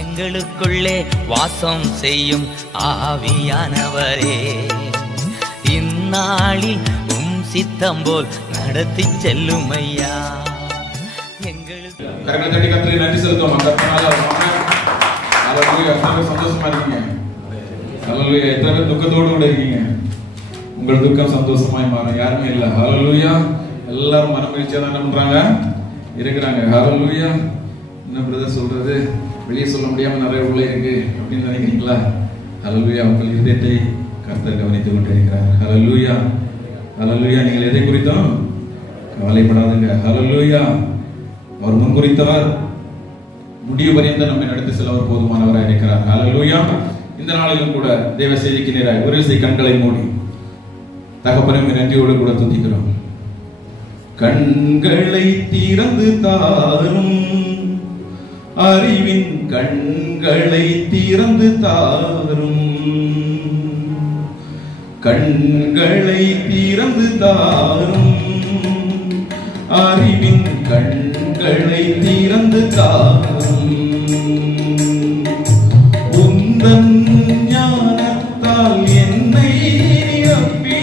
எங்களுக்குள்ளே வாசம் செய்யும் ஆவியானவரே, இந்நாளில் உம் சித்தம் போல் நடத்தி செல்லும் ஐயா. எங்களுக்கு கரங்களை தட்டி கர்த்தருக்கு நன்றி செலுத்துவோம். சந்தோஷமா இருக்கீங்க. ஹல்லேலூயா. எத்தனை பேர் துக்கத்தோடு கூட இருக்கீங்க? உங்கள் துக்கம் சந்தோஷமாய் மாறும். யாருமே இல்ல. ஹல்லேலூயா. எல்லாரும் மனமகிழ்ச்சியா தான் என்ன பண்றாங்க, இருக்கிறாங்க. ஹல்லேலூயா. என்ன பிரதர் சொல்றது, வெளியே சொல்ல முடியாம நிறைய உள்ள இருக்கு அப்படின்னு நினைக்கிறீங்களா? ஹல்லேலூயா. உங்கள் இதயத்தை கர்த்தர் கவனித்துக் கொண்டிருக்கிறார். ஹல்லேலூயா. ஹல்லேலூயா. நீங்கள் எதை குறித்தும் கவலைப்படாதுங்க. ஹல்லேலூயா. அவர் முன் குறித்தவர், முடிவு பரியந்த நம்மை நடத்தி செல்லவர் போதுமானவராக இருக்கிறார். ஹல்லேலூயா. இந்த நாளிலும் கூட தேவ செய்திக்கு நேராக ஒரு விசை கண்களை மூடி தகப்பனை நன்றியோடு கூட துதிக்கிறோம். கண்களை திறந்து தாரும், அறிவின் கண்களை திறந்து தாரும், கண்களை திறந்து தாரும், அறிவின் கண்களை திறந்து தாரும், உந்தன் ஞானத்தால் என்னை நிரப்பி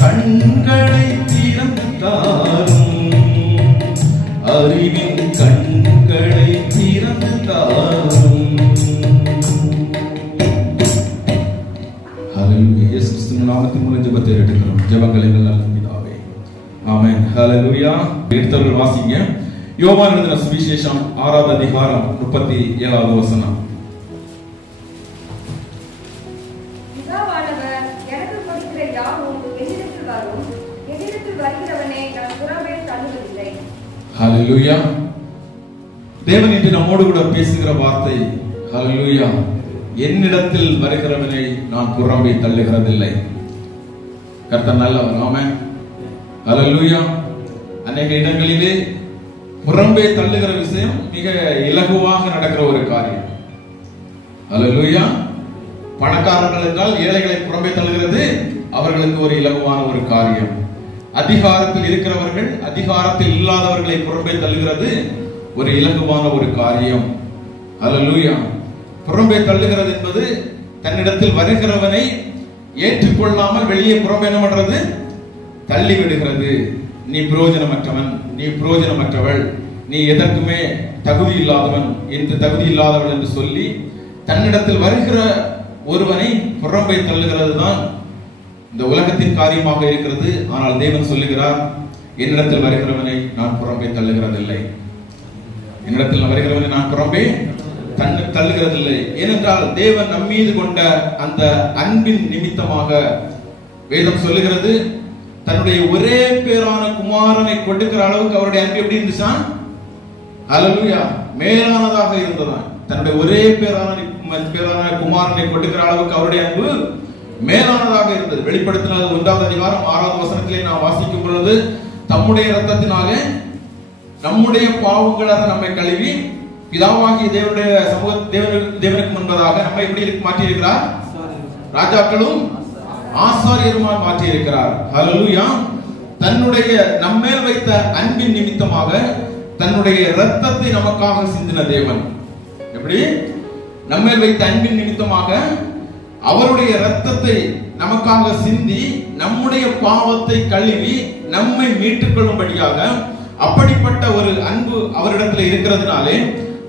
கண்களை திறந்து தாரும், அறிவின் கண்களை திறந்து தாரும். ஹல்லேலூயா. இயேசு கிறிஸ்துவின் நாமத்தின் மூலம் ஜெபத்தை எடுக்கிறோம். ஜெபங்களை நல்ல பிதாவே. ஆமென். ஹல்லேலூயா. எடுத்தவர்கள் வாசிங்க. யோவான் எழுதின சுவிசேஷம் 6வது அதிகாரம் 37வது வசனம். ஹல்லேலூயா. தேவன் இன்று நம்மோடு கூட பேசுகிற வார்த்தை, ஹல்லேலூயா, என்னிடத்தில் வருகிறவனை நான் புறம்பே தள்ளுகிறதில்லை. கர்த்தர் நல்லவர். ஆமென். ஹல்லேலூயா. அநேக இடங்களிலே புறம்பே தள்ளுகிற விஷயம் மிக இலகுவாக நடக்கிற ஒரு காரியம். ஹல்லேலூயா. பணக்காரர்கள் என்றால் ஏழைகளை புறம்பே தள்ளுகிறது அவர்களுக்கு ஒரு இலகுவான ஒரு காரியம். அதிகாரத்தில் இருக்கிறவர்கள் அதிகாரத்தில் இல்லாதவர்களை புறம்பே தள்ளுகிறது ஒரு இலகுவான ஒரு காரியம். ஹல்லேலூயா. புறம்பே தள்ளுகிறது என்பது தன்னிடத்தில் வருகிறவனை ஏற்றுக்கொள்ளாமல் வெளியே புறம்பே என்ன பண்றது, தள்ளி விடுகிறது. நீ பிரயோஜனமற்றவன், நீ பிரயோஜனமற்றவள், நீ எதற்குமே தகுதி இல்லாதவன் என்று தகுதி இல்லாதவள் என்று சொல்லி தன்னிடத்தில் வருகிற ஒருவனை புறம்பே தள்ளுகிறது தான் இந்த உலகத்தின் காரியமாக இருக்கிறது. ஆனால் தேவன் சொல்லுகிறார், என்னிடத்தில் வருகிறவனை நான் புறம்பே தள்ளுகிறதில்லை. என்னிடத்தில் வருகிறவனை நான் புறம்பே தள்ளுகிறதில்லை. ஏனென்றால் தேவன் நம்மீது கொண்ட அந்த அன்பின் நிமித்தமாக வேதம் சொல்லுகிறது, தன்னுடைய ஒரே பேரான குமாரனை கொடுக்கிற அளவுக்கு அவருடைய அன்பு எப்படி இருந்துச்சா? ஹல்லேலூயா. மேலானதாக இருந்ததான். தன்னுடைய ஒரே பேரான குமாரனை கொடுக்கிற அளவுக்கு அவருடைய அன்பு மேலானதாக இருந்தது. வெளிப்படுத்தின 1வது அதிகாரம் 6வது வசனத்திலே நாம் வாசிக்கும் பொழுது, தம்முடைய இரத்தத்தினாலே நம்முடைய பாவங்களாக நம்மை கழுவி பிதாவாகிய தேவனுடைய தேவனுக்கு முன்பதாக நம்மை எப்படி மாற்றி இருக்கிறார்? ராஜாக்களும் ஆசாரியருமாய் மாற்றி இருக்கிறார். ஹல்லேலூயா. தன்னுடைய நம்மேல் வைத்த அன்பின் நிமித்தமாக தன்னுடைய இரத்தத்தை நமக்காக சிந்தின தேவன். எப்படி? நம்மேல் வைத்த அன்பின் நிமித்தமாக அவருடைய இரத்தத்தை நமக்காக சிந்தி நம்முடைய பாவத்தை கழுவி நம்மை மீட்டுக் கொள்ளும்படியாக, அப்படிப்பட்ட ஒரு அன்பு அவரிடத்தில் இருக்கிறதுனாலே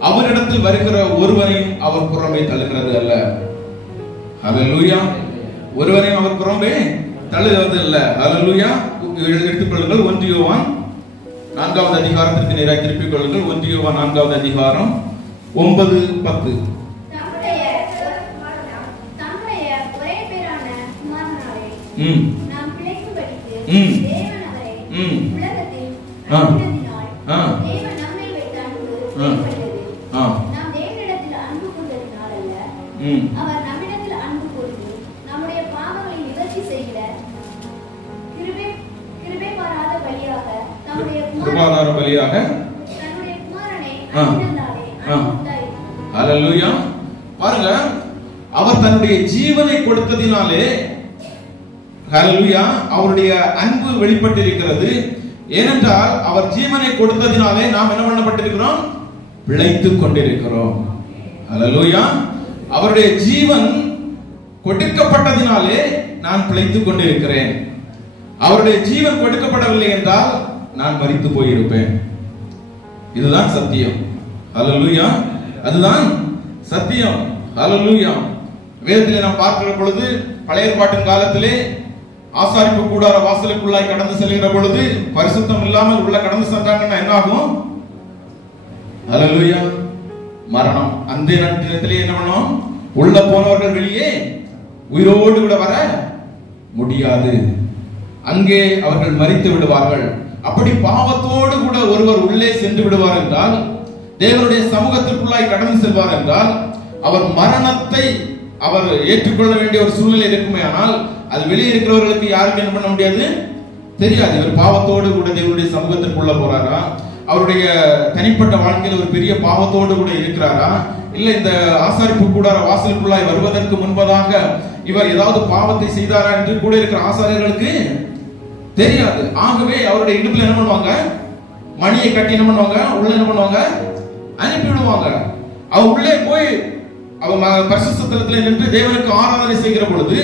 அவரிடத்தில் வருகிற ஒருவரையும் அவர் புறம்பே தள்ளுகிறது அல்ல. ஹல்லேலூயா. ஒருவரையும் அவர் புறம்பே தள்ளுகிறது அல்ல. ஹல்லேலூயா. எடுத்துக்கொள்ளுங்கள் 1 யோவான் 4வது அதிகாரத்திற்கு நேராக திருப்பிக் கொள்ளுங்கள். 1 யோவான் 4வது அதிகாரம் 9-10. நாம் பிழைக்கும்படிக்கு தேவன் அவரை உலகத்தில் அனுப்பினதினால் தேவன் நம்மேல் வைத்த அன்பு வெளிப்பட்டது. நாம் தேவனிடத்தில் அன்பு கொண்டதினால் அல்ல, அவர் நம்மிடத்தில் அன்பு கொண்டு நம்முடைய பாவங்களை நிவர்த்தி செய்கிற கிருபை பாராத பலியாக தன்னுடைய குமாரனை அனுப்பினதாலே அன்பு உண்டாயிற்று. ஹல்லேலூயா. பாருங்க, அவர் தன்னுடைய ஜீவனை கொடுத்ததினாலே, ஹல்லேலூயா, அவருடைய அன்பு வெளிப்பட்டிருக்கிறது. ஏனென்றால் அவர் ஜீவனை கொடுத்ததினாலே நாம் என்ன பண்ணப்பட்டிருக்கிறோம்? பிழைத்துக் கொண்டிருக்கிறோம். ஹல்லேலூயா. அவருடைய ஜீவன் கொடுக்கப்பட்டதினாலே நான் பிழைத்துக் கொண்டிருக்கிறேன். அவருடைய ஜீவன் கொடுக்கப்படவில்லை என்றால் நான் மரித்து போயிருப்பேன். இதுதான் சத்தியம். ஹல்லேலூயா. அதுதான் சத்தியம். ஹல்லேலூயா. வேதத்திலே நாம் பார்க்கிற பொழுது பழைய ஏற்பாட்டின் காலத்திலே ஆசாரிப்பு கூடார வாசலுக்குள்ளாய் கடந்து செல்கிற பொழுது பரிசுத்தம் இல்லாமல் உள்ள கடந்து சென்றாங்கன்னா என்ன ஆகும்? ஹல்லேலூயா. மரணம். அந்த நேரத்திலே என்ன பண்ணும்? உள்ள போனவர்கள் வெளியே உயிரோடு விட வர முடியாது. அங்கே அவர்கள் மரித்து விடுவார்கள். அப்படி பாவத்தோடு கூட ஒருவர் உள்ளே சென்று விடுவார் என்றால், தேவனுடைய சமூகத்திற்குள்ளாய் கடந்து செல்வார் என்றால், அவர் மரணத்தை அவர் ஏற்றுக்கொள்ள வேண்டிய ஒரு சூழ்நிலை இருக்குமே. ஆனால் அது வெளியே இருக்கிறவர்களுக்கு யாருக்கு என்ன பண்ண முடியாது, தெரியாது. இவர் பாவத்தோடு கூட தேவனுடைய சமூகத்திற்குள்ள போறாரா, அவருடைய தனிப்பட்ட வாழ்க்கையில் ஒரு பெரிய பாவத்தோடு கூட இருக்கிறாரா, இல்ல இந்த ஆசாரிப்பு கூடார வாசலுக்குள்ளாய் வருவதற்கு முன்பதாக இவர் ஏதாவது பாவத்தை செய்தாரா என்று கூட இருக்கிற ஆசாரியர்களுக்கு தெரியாது. ஆகவே அவருடைய இடுப்புல என்ன பண்ணுவாங்க? மணியை கட்டி என்ன பண்ணுவாங்க? உள்ள என்ன பண்ணுவாங்க? அனுப்பிவிடுவாங்க. அவர் உள்ளே போய் அவர் பரிசுத்த ஸ்தலத்தில் நின்று தேவனுக்கு ஆராதனை செய்கிற பொழுது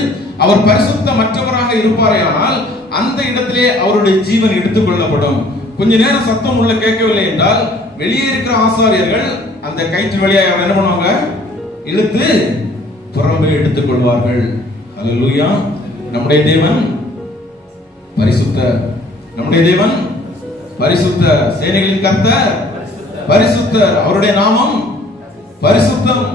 அவர் பரிசுத்தமற்றவராக இருப்பாரே, ஆனால் அந்த இடத்திலே அவருடைய ஜீவன் எடுத்துக் கொள்ளப்படும். கொஞ்ச நேரம் சத்தம் உள்ள கேட்கவில்லை என்றால் வெளியே இருக்கிற ஆசாரியர்கள் அந்த கயிற்று வழியாக அவர் என்ன பண்ணுவாங்க? இழுத்து புறம்பே எடுத்துக் கொள்வார்கள். ஹல்லேலூயா. நம்முடைய தேவன் பரிசுத்தர். நம்முடைய தேவன் பரிசுத்தர். சேனைகளின் கர்த்தர் பரிசுத்தர். அவருடைய நாமம் பரிசுத்தம்.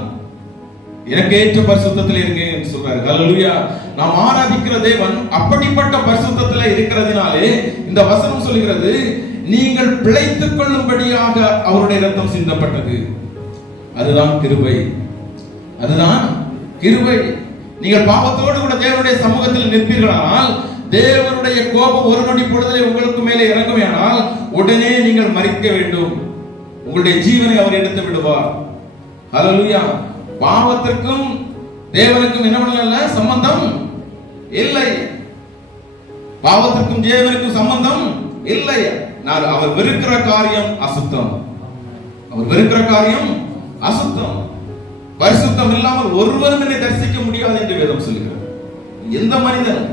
எனக்கு ஏற்ற பரிசுத்தத்தில் இருக்கேன் சொல்றாரு. ஹல்லேலூயா. நாம் ஆராதிக்கிற தேவன் அப்படிப்பட்ட பரிசுத்தத்தில் இருக்கிறதுனாலே இந்த வசனம் சொல்கிறது, நீங்கள் பிழைத்துக் கொள்ளும்படியாக அவருடைய இரத்தம் சிந்தப்பட்டது. அதுதான் கிருபை. அதுதான் கிருபை. நீங்கள் பாவத்தோடு கூட தேவனுடைய சமூகத்தில் நிற்பீர்களானால், தேவனுடைய கோபம் ஒரு நொடி பொழுதிலே உங்களுக்கு மேலே இறங்குமானால் உடனே நீங்கள் மரிக்க வேண்டும். உங்களுடைய ஜீவனை அவர் எடுத்து விடுவார். ஹல்லேலூயா. பாவத்திற்கும் தேவனுக்கும் என்ன பண்ணல? சம்பந்தம் இல்லை. பாவத்திற்கும் தேவனுக்கும் சம்பந்தம் இல்லை. அவர் வெறுக்கிற காரியம் அசுத்தம். அவர் வெறுக்கிற காரியம் அசுத்தம். பரிசுத்தம் இல்லாமல் ஒருவரும் என்னை தரிசிக்க முடியாது என்று வேதம் சொல்லுகிறது. எந்த மனிதன்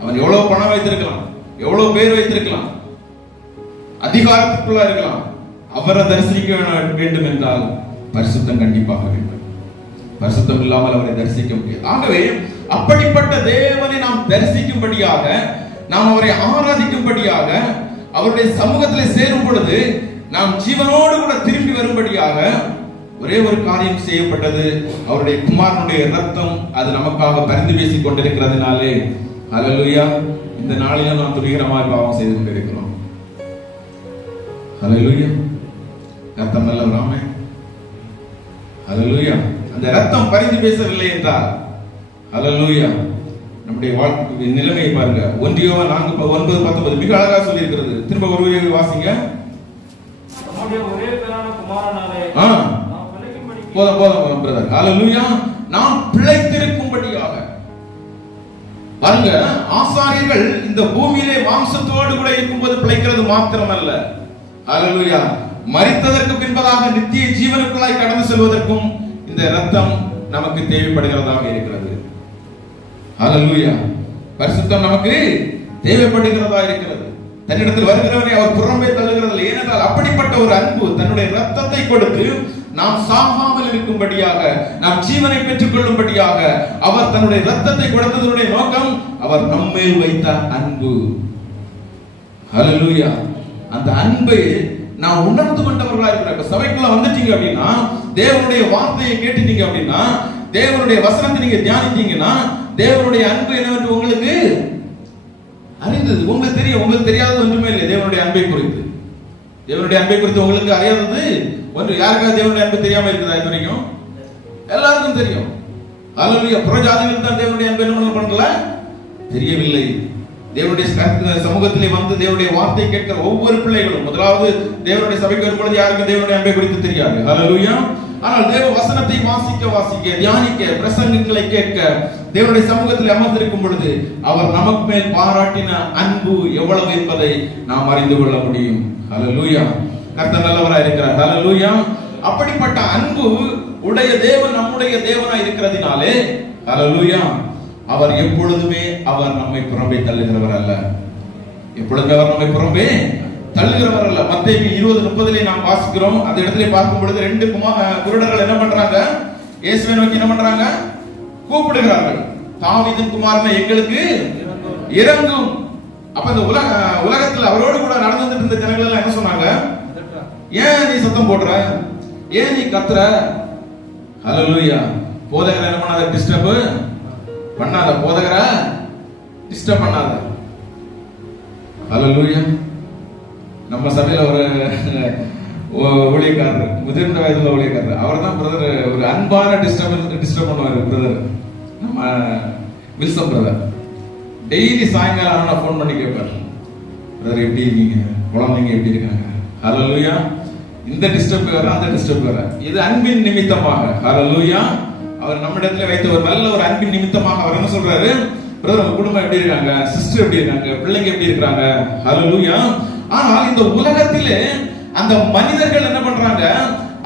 அவன் எவ்வளவு பணம் வைத்திருக்கலாம், எவ்வளவு பேர் வைத்திருக்கலாம், அதிகாரத்துக்குள்ள இருக்கலாம், அவரை தரிசிக்க வேண்டும் என்றால் பரிசுத்தம் கண்டிப்பாக வேண்டும். பரிசுத்தம் இல்லாமல் அவரை தரிசிக்க முடியாது. ஆகவே அப்படிப்பட்ட தேவனை நாம் தரிசிக்கும்படியாக, நாம் அவரை ஆராதிக்கும்படியாக, அவருடைய சமூகத்தில் சேரும் பொழுது நாம் ஜீவனோடு கூட திரும்பி வரும்படியாக ஒரே ஒரு காரியம் செய்யப்பட்டது. அவருடைய குமாரனுடைய இரத்தம் அது நமக்காக பரிந்து பேசிக் கொண்டிருக்கிறதுனாலே, ஹல்லேலூயா, இந்த நாளிலும் நாம் துணிகரமாக பாவம் செய்து கொண்டிருக்கிறோம். ஹல்லேலூயா. ரத்தம் நல்லவராமே. ஹல்லேலூயா. அந்த ரத்தம் பரிந்து பேசவில்லை என்றால், ஹல்லேலூயா, நம்முடைய வாழ்க்கை நிலைமையை பாருங்க. 1 யோவான் 4:9-19 மிக அழகா சொல்லி இருக்கிறது. திரும்ப ஒரு வாசிங்க. போதும் பிரதர். ஹல்லேலூயா. நாம் பிழைத்திருக்கும்படியாக பாருங்க, ஆசாரியர்கள் இந்த பூமியிலே மாம்சத்தோடு கூட இருக்கும்போது பிழைக்கிறது மாத்திரமல்ல, ஹல்லேலூயா, மரித்ததற்கு பின்பதாக நித்திய ஜீவனுக்குள்ளாய் கடந்து செல்வதற்கும் இந்த இரத்தம் நமக்கு தேவைப்படுகிறதாக இருக்கிறது. ஹல்லேலூயா. பரிசுத்தம் நமக்கு தேவைப்படுகிறதா இருக்கிறது. தன்னிடத்தில் வருகிறவரை அவர் புறம்பே தள்ளுகிறது. ஏனென்றால் அப்படிப்பட்ட ஒரு அன்பு, தன்னுடைய இரத்தத்தை கொடுத்து நாம் சாகாமல் இருக்கும்படியாக, நாம் ஜீவனை பெற்றுக் கொள்ளும்படியாக அவர் தன்னுடைய இரத்தத்தை கொடுத்ததனுடைய நோக்கம் அவர் நம்மேல் வைத்த அன்பு. ஹல்லேலூயா. அந்த அன்பை நாம் உணர்ந்து கொண்டவர்களா இருக்கிற சபைக்குள்ள வந்துட்டீங்க அப்படின்னா, தேவனுடைய வார்த்தையை கேட்டுட்டீங்க அப்படின்னா, தேவனுடைய வசனத்தை நீங்க தியானித்தீங்கன்னா, தேவனுடைய அன்பு என்னவென்று உங்களுக்கு அறிந்தது. உங்களுக்கு தெரியும். உங்களுக்கு தெரியாதது ஒன்றுமே இல்லை தேவனுடைய அன்பை குறித்து. தேவனுடைய அன்பை குறித்து உங்களுக்கு அறியாதது ஒன்று. யாருக்காவது தேவனுடைய அன்பு தெரியாம இருக்குதா? இது வரைக்கும் எல்லாருக்கும் தெரியும். ஹல்லேலூயா. புறஜாதிகள் தான் தேவனுடைய அன்பை என்ன பண்ணல, தெரியவில்லை. தேவனுடைய சமூகத்திலே வந்து தேவனுடைய வார்த்தை கேட்கிற ஒவ்வொரு பிள்ளைகளும், முதலாவது தேவனுடைய சபைக்கு வரும்பொழுது யாருக்கும் தேவனுடைய அன்பை குறித்து தெரியாது. ஹல்லேலூயா. ஆனால் தேவ வசனத்தை வாசிக்க தியானிக்க, பிரசங்கங்களை கேட்க, தேவனுடைய சமூகத்தில் அமர்ந்திருக்கும் பொழுது அவர் நமக்கு மேல் பாராட்டின அன்பு எவ்வளவு என்பதை நாம் அறிந்து கொள்ள முடியும். ஹல்லேலூயா. கர்த்தர் நல்லவராய் இருக்கிறார். ஹல்லேலூயா. அப்படிப்பட்ட அன்பு உடைய தேவன் நம்முடைய தேவனாய் இருக்கிறதினாலே ஹல்லேலூயா அவர் எப்பொழுதுமே அவர் நம்மை புறம்பே தள்ளுகிறவர் அல்ல. எப்பொழுதுமே அவர் நம்மை புறம்பே தள்ளுகிறவர் அல்ல. மத்தேயு 20:30 நாம் வாசிக்கிறோம். அந்த இடத்துல பார்க்கும் பொழுது 2 குருடர்கள் என்ன பண்றாங்க? இயேசுவை நோக்கி என்ன பண்றாங்க? கூப்பிடுகிறார்கள், தாவீதின் குமாரனே எங்களுக்கு இரங்கும். அப்ப இந்த உலகத்துல அவரோடு கூட நடந்துட்டு இருந்த ஜனங்கள் எல்லாம் என்ன சொன்னாங்க? ஏன் நீ சத்தம் போடுற? ஏன் நீ கத்துற? ஹல்லேலூயா. போதகரை என்ன பண்ணாத? டிஸ்டர்ப் பண்ணாத. போதகரை டிஸ்டர்ப் பண்ணாத. ஹல்லேலூயா. நம்ம சபையில ஒரு ஊழியக்காரர், முதிர்ந்த வயதுல ஊழியக்காரர், அவர் தான் பிரதர் ஒரு அன்பான டிஸ்டர்ப் பண்ணுவாரு பிரதர். நம்ம வில்சன் பிரதர் டெய்லி சாயங்காலம் ஆனா போன் பண்ணி கேட்பாரு, பிரதர் எப்படி இருக்கீங்க, குழந்தைங்க எப்படி இருக்காங்க? ஹல்லேலூயா. இந்த டிஸ்டர்ப் வேற, அந்த டிஸ்டர்ப் வேற. இது அன்பின் நிமித்தமாக. ஹல்லேலூயா. அவர் நம்மிடத்துல வைத்த ஒரு நல்ல ஒரு அன்பின் நிமித்தமாக அவர் என்ன சொல்றாரு? பிரதர் உங்க குடும்பம் எப்படி இருக்காங்க, சிஸ்டர் எப்படி இருக்காங்க, பிள்ளைங்க எப்படி இருக்காங்க? ஹல்லேலூயா. ஆனால் இந்த உலகத்திலே அந்த மனிதர்கள் என்ன பண்றாங்க?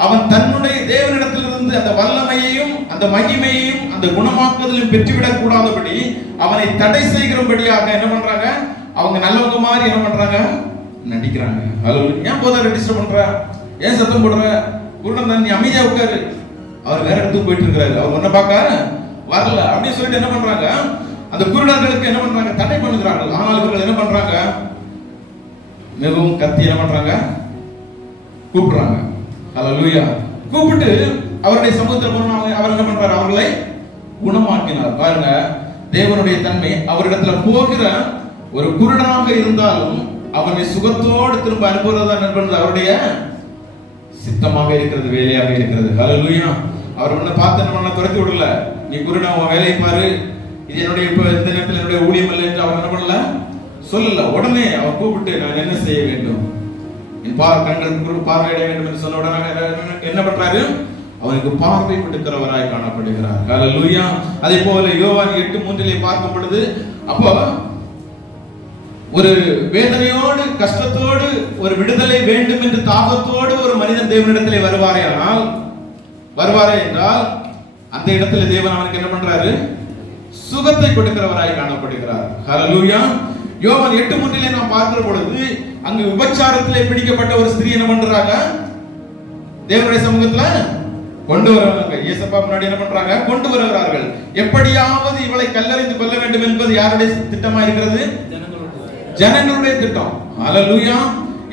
அவன் தன்னுடைய தேவனிடத்திலிருந்து அந்த வல்லமையையும் அந்த மகிமையையும் அந்த குணமாக்குதலையும் பெற்றுவிடக் கூடாதபடி அவனை தடை செய்கிறபடியாக என்ன பண்றாங்க? அவங்க நல்லவங்க மாதிரி என்ன பண்றாங்க? நடிக்கிறாங்க. ஹல்லேலூயா. ஏன் போதகரை டிஸ்டர்ப் பண்ற? ஏன் சத்தம் போடுற? குருடன் தான், நீ அமைதியா உட்காரு. அவர் வேற இடத்துக்கு போயிட்டு இருக்காரு, அவர் ஒன்ன பார்க்க வரல அப்படின்னு சொல்லிட்டு என்ன பண்றாங்க? அந்த குருடர்களுக்கு என்ன பண்றாங்க? தடை பண்ணுகிறார்கள். ஆனால் இவர்கள் என்ன பண்றாங்க? மிகவும் கத்தி என்ன பண்றாங்க? கூப்பிடுறாங்க. ஹல்லேலூயா. கூப்பிட்டு அவருடைய சமூகத்தில் போனவங்க அவர் என்ன பண்றாரு? அவர்களை குணமாக்கினார். பாருங்க, தேவனுடைய தன்மை. அவரிடத்துல போகிற ஒரு குருடனாக இருந்தாலும் அவனை சுகத்தோடு திரும்ப அனுப்புறதா நண்பன் அவருடைய சித்தமாக இருக்கிறது, வேலையாக இருக்கிறது. ஹல்லேலூயா. அவர் உன்னை பார்த்து என்ன துரத்தி விடல, நீ குருடா உன் வேலையை பாரு, இது என்னுடைய இப்ப இந்த நேரத்தில் என்னுடைய ஊழியம் இல்லை என்று அவர் என்ன பண்ணல, சொல்லல. உடனே அவர் கூப்பிட்டு நான் என்ன செய்ய வேண்டும், என் கண்களுக்கு பார்வையிட வேண்டும் என்று சொன்ன உடனே என்ன பண்றாரு? அவனுக்கு பார்வை கொடுக்கிறவராய் காணப்படுகிறார். ஹல்லேலூயா. அதே போல யோவான் 8:3 பார்க்கும் பொழுது, அப்போ ஒரு வேதனையோடு கஷ்டத்தோடு ஒரு விடுதலை வேண்டும் என்று தாகத்தோடு ஒரு மனிதன் தேவனிடத்திலே வருவாரே என்றால் அந்த இடத்துல தேவன் அவனுக்கு என்ன பண்றாரு? சுகத்தை கொடுக்கிறவராய் காணப்படுகிறார். ஹல்லேலூயா. யோவான் 8:3 நாம் பார்க்கிற பொழுது அங்கு விபச்சாரத்திலே பிடிக்கப்பட்ட ஒரு ஸ்திரீ என்ன பண்றாங்க? தேவனுடைய சமூகத்துல கொண்டு வருவாங்க. இயேசப்பா முன்னாடி என்ன பண்றாங்க? கொண்டு வருகிறார்கள். எப்படியாவது இவளை கல்லறைந்து கொள்ள வேண்டும் என்பது யாருடைய திட்டமா இருக்கிறது? ஜனங்களுடைய திட்டம். ஹல்லேலூயா.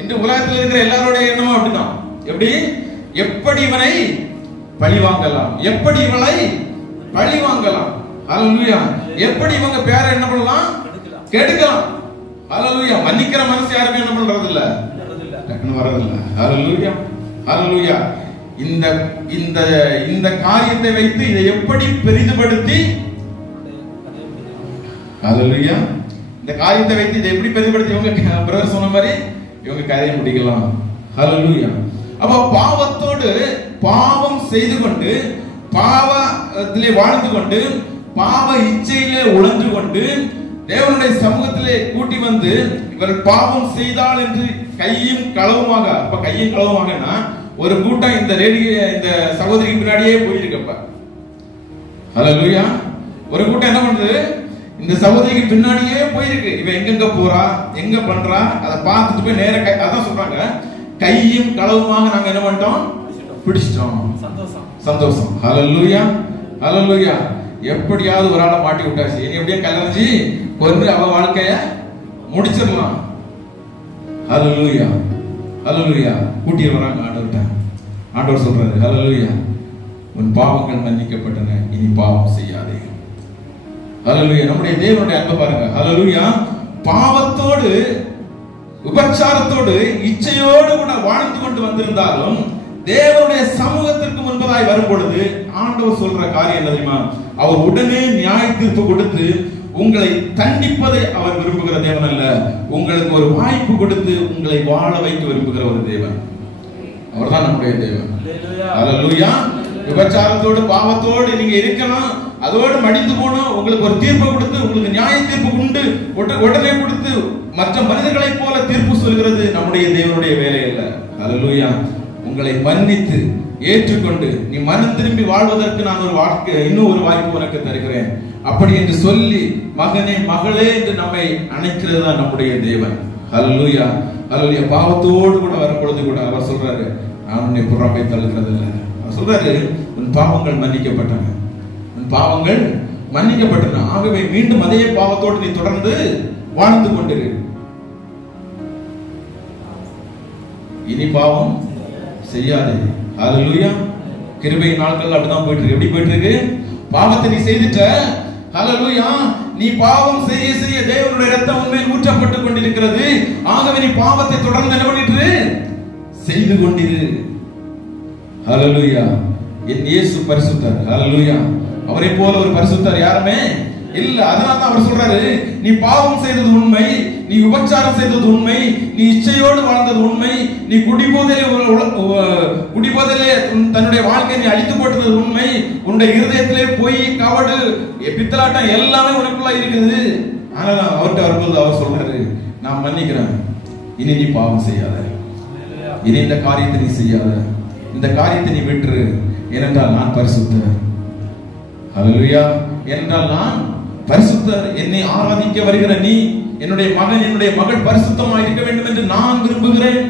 இந்த உலகத்தில் இருக்கிற எல்லாருடைய எண்ணமும் அப்படிதான். எப்படி இவனை பழி வாங்கலாம், எப்படி இவளை பழி வாங்கலாம். ஹல்லேலூயா. எப்படி இவங்க பேரை என்ன பண்ணலாம்? கெடுக்கலாம். ஹல்லேலூயா. மன்னிக்கிற மனசு யாருமே என்ன பண்றது இல்ல, டக்குன்னு வர்றது இல்ல. ஹல்லேலூயா. ஹல்லேலூயா. இந்த காரியத்தை வைத்து இதை எப்படி பெரிதுபடுத்தி, ஹல்லேலூயா, இந்த காரியத்தை வைத்து இதை எப்படி பெரிதுபடுத்தி இவங்க பிரதர் சொன்ன மாதிரி இவங்க கதையை முடிக்கலாம். ஹல்லேலூயா. அப்ப பாவத்தோடு பாவம் செய்து கொண்டு, பாவத்திலே வாழ்ந்து கொண்டு, பாவ இச்சையிலே உழன்று கொண்டு தேவனுடைய சமூகத்திலே கூட்டி வந்து இவர்கள் பாவம் செய்தால் என்று கையும் களவுமாக, அப்ப கையும் களவுமாகனா ஒரு கூட்டம் இந்த சகோதரிக்கு பின்னாடியே போயிருக்கப்ப. ஹல்லேலூயா. ஒரு கூட்டம் என்ன பண்றது? இந்த சகோதரிக்கு பின்னாடியே போயிருக்கு. இவ எங்க போறா, எங்க பண்றா, அதை பார்த்துட்டு போய் நேர அதான் சொல்றாங்க, கையும் களவுமாக நாங்க என்ன பண்ணிட்டோம்? பிடிச்சிட்டோம். சந்தோஷம். ஹல்லேலூயா. ஹல்லேலூயா. எப்படியாவது ஒரு ஆளை மாட்டி விட்டாச்சு, இனி எப்படியே கல்லறிஞ்சி கொண்டு அவ வாழ்க்கைய முடிச்சிடலாம். ஹல்லேலூயா. ஹல்லேலூயா. கூட்டிட்டு வராங்க ஆண்டவர்கிட்ட. ஆண்டவர் சொல்றாரு, ஹல்லேலூயா, உன் பாவங்கள் மன்னிக்கப்பட்டன, இனி பாவம் செய்யாதே. ஹல்லேலூயா. நம்முடைய தேவனுடைய அன்பை பாருங்க. ஹல்லேலூயா. பாவத்தோடு விபச்சாரத்தோடு இச்சையோடு கூட வாழ்ந்து கொண்டு வந்திருந்தாலும் தேவனுடைய சமூகத்திற்கு முன்பதாய் வரும் பொழுது ஆண்டவர் சொல்ற காரியம் என்ன தெரியுமா? அவர் உடனே நியாய தீர்ப்பு கொடுத்து உங்களை தண்டிப்பதை அவர் விரும்புகிற தேவன் அல்ல, உங்களுக்கு ஒரு வாய்ப்பு கொடுத்து உங்களை வாழ வைக்க விரும்புகிற ஒரு தேவன். அவர்தான் நம்முடைய தேவன். ஹல்லேலூயா. விபச்சாரத்தோடு பாவத்தோடு நீங்க இருக்கணும், அதோடு மடிந்து போனோம், உங்களுக்கு ஒரு தீர்ப்பு கொடுத்து, உங்களுக்கு நியாய தீர்ப்பு உண்டு உடனே கொடுத்து மற்ற மனிதர்களை போல தீர்ப்பு சொல்கிறது நம்முடைய தேவனுடைய வேலை அல்ல. ஹல்லேலூயா. உங்களை மன்னித்து ஏற்றுக்கொண்டு நீ மனம் திரும்பி வாழ்வதற்கு நான் ஒரு வாழ்க்கை இன்னும் ஒரு வாய்ப்பு உனக்கு தருகிறேன் அப்படி என்று சொல்லி மகனே மகளே என்று நம்மை அணைக்கிறது தான் நம்முடைய தேவன். ஹல்லேலூயா ஹல்லேலூயா. பாவத்தோடு கூட வரும்பொழுது கூட அவர் சொல்றாரு, நான் உன்னை புறம்பே தள்ளுகிறது இல்லை. அவர் சொல்றாரு, உன் பாவங்கள் மன்னிக்கப்பட்டன, உன் பாவங்கள் மன்னிக்கப்பட்டன. ஆகவே மீண்டும் அதே பாவத்தோடு நீ தொடர்ந்து வாழ்ந்து கொண்டிரு. இனி பாவம் செய்யாதே. ஹல்லேலூயா. கிருபை நாட்கள் அப்படிதான் போயிட்டு இருக்கு. எப்படி போயிட்டு இருக்கு? பாவத்தை நீ செய்துட்ட, ஹல்லேலூயா, நீ பாவம் செய்ய செய்ய தேவனுடைய இரத்தம் உன்மேல் ஊற்றப்பட்டுக் கொண்டிருக்கிறது. ஆகவே நீ பாவத்தை தொடர்ந்து என்ன பண்ணிட்டு செய்து கொண்டிரு. ஹல்லேலூயா. என் இயேசு பரிசுத்தர். ஹல்லேலூயா. அவரை போல ஒரு பரிசுத்தர் யாருமே இல்ல. அதனால தான் அவர் சொல்றாரு, நீ பாவம் செய்தது உண்மை, நீ உபச்சாரம் செய்தது உண்மை, நீ இச்சையோடு வாழ்ந்தது உண்மை, நீ குடிபோதையிலே தன்னுடைய வாழ்க்கையை நீ அழித்து போட்டது உண்மை, உன்னுடைய இருதயத்திலே போய் கவடு பித்தலாட்டம் எல்லாமே உனக்குள்ள இருக்குது. ஆனா அவர்கிட்ட வரும்போது அவர் சொல்றாரு, நான் மன்னிக்கிறேன், இனி நீ பாவம் செய்யாத, இனி இந்த காரியத்தை நீ செய்யாத, இந்த காரியத்தை நீ விட்டுரு, ஏனென்றால் நான் பரிசுத்தர். ஹல்லேலூயா. ஏனென்றால் நான் பரிசுத்தர். என்னை ஆராதிக்க வருகிற நீ, என்னுடைய மகன் என்னுடைய மகள் பரிசுத்தமாக இருக்க வேண்டும் என்று நான் விரும்புகிறேன்.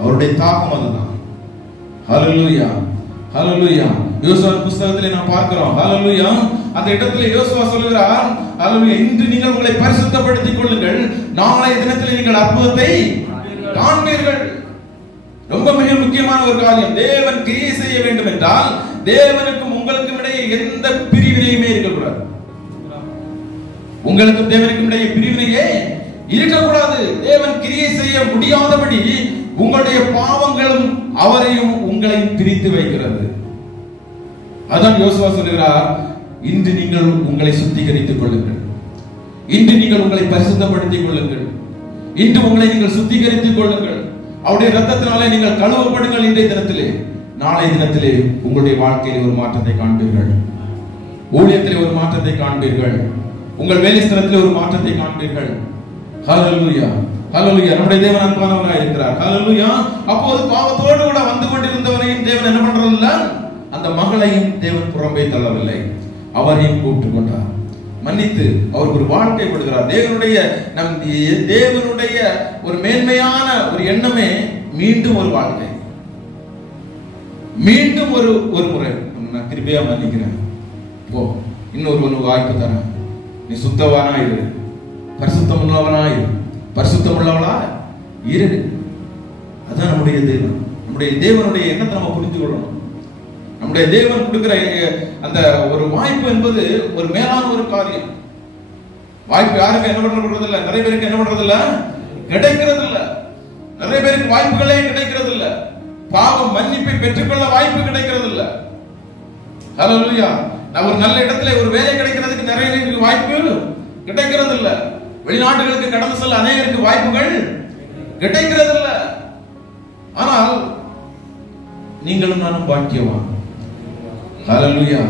அவருடைய தாக்கம் அதுதான். ஹல்லேலூயா ஹல்லேலூயா. யோசுவா புத்தகத்திலே நாம் பார்க்கிறோம். ஹல்லேலூயா. அந்த இடத்திலே யோசுவா சொல்கிறார், ஹல்லேலூயா, இன்று நீங்கள் உங்களை பரிசுத்தப்படுத்திக் கொள்ளுங்கள், நாளைய தினத்தில் நீங்கள் அற்புதத்தை காண்பீர்கள். ரொம்ப மிக முக்கியமான ஒரு காரியம். தேவன் கிரியை செய்ய வேண்டும் என்றால் தேவனுக்கும் உங்களுக்கும் இடையே எந்த பிரிவினையுமே இருக்கக்கூடாது. உங்களுக்கும் தேவனுக்கும் இடையே பிரிவினையே இருக்கக்கூடாது. தேவன் கிரியை செய்ய முடியாதபடி உங்களுடைய பாவங்களும் அவரையும் உங்களையும் பிரித்து வைக்கிறது. அதான் யோசுவா சொல்கிறார், இன்று நீங்கள் உங்களை சுத்திகரித்துக் கொள்ளுங்கள், இன்று நீங்கள் உங்களை பரிசுத்தப்படுத்திக் கொள்ளுங்கள், இன்று உங்களை நீங்கள் சுத்திகரித்துக் கொள்ளுங்கள், அவருடைய ரத்தத்தினாலே நீங்கள் கழுவப்படுங்கள். இன்றைய தினத்திலே, நாளைய தினத்திலே உங்களுடைய வாழ்க்கையில் ஒரு மாற்றத்தை காண்பீர்கள், ஊழியத்திலே ஒரு மாற்றத்தை காண்பீர்கள், உங்கள் வேலை ஸ்தலத்திலே ஒரு மாற்றத்தை காண்பீர்கள். ஹல்லேலூயா ஹல்லேலூயா. நம்முடைய தேவன் அன்பானவராக இருக்கிறார். ஹல்லேலூயா. அப்போது பாவத்தோடு கூட வந்து கொண்டிருந்தவரையும் தேவன் என்ன பண்றதில்ல, அந்த மகளையும் தேவன் புறம்பே தள்ளவில்லை, அவரையும் கூப்பிட்டுக் கொண்டார், மன்னித்து அவருக்கு ஒரு வாழ்க்கை கொடுக்கிறார். தேவனுடைய ஒரு மேன்மையான ஒரு எண்ணமே மீண்டும் ஒரு வாழ்க்கை, மீண்டும் ஒரு முறை நான் கிருபையா மன்னிக்கிறேன், போ, இன்னொரு வாய்ப்பு தரேன், நீ சுத்தவானா இரு, பரிசுத்தம் உள்ளவனா இரு, பரிசுத்தம் உள்ளவனா இரு. அதான் நம்முடைய தேவன். நம்முடைய தேவனுடைய எண்ணத்தை நம்ம புரிந்து கொள்ளணும். நம்முடைய தேவன் கொடுக்கிற அந்த ஒரு வாய்ப்பு என்பது ஒரு மேலான ஒரு காரியம். வாய்ப்பு யாருக்கு என்ன பண்றது இல்ல, நிறைய பேருக்கு என்ன பண்றது இல்ல, கிடைக்கிறது இல்ல. நிறைய பேருக்கு வாய்ப்புகளே கிடைக்கிறது இல்ல. பாவம் மன்னிப்பை பெற்றுக்கொள்ள வாய்ப்பு கிடைக்கிறது இல்ல. ஹல்லேலூயா. நான் ஒரு நல்ல இடத்துல ஒரு வேலை கிடைக்கிறதுக்கு நிறைய பேருக்கு வாய்ப்பு கிடைக்கிறது இல்ல. வெளிநாடுகளுக்கு கடந்து செல்ல அநேகருக்கு வாய்ப்புகள் கிடைக்கிறது இல்ல. ஆனால் நீங்களும் நானும் பாக்கியவான். ஹல்லேலூயா.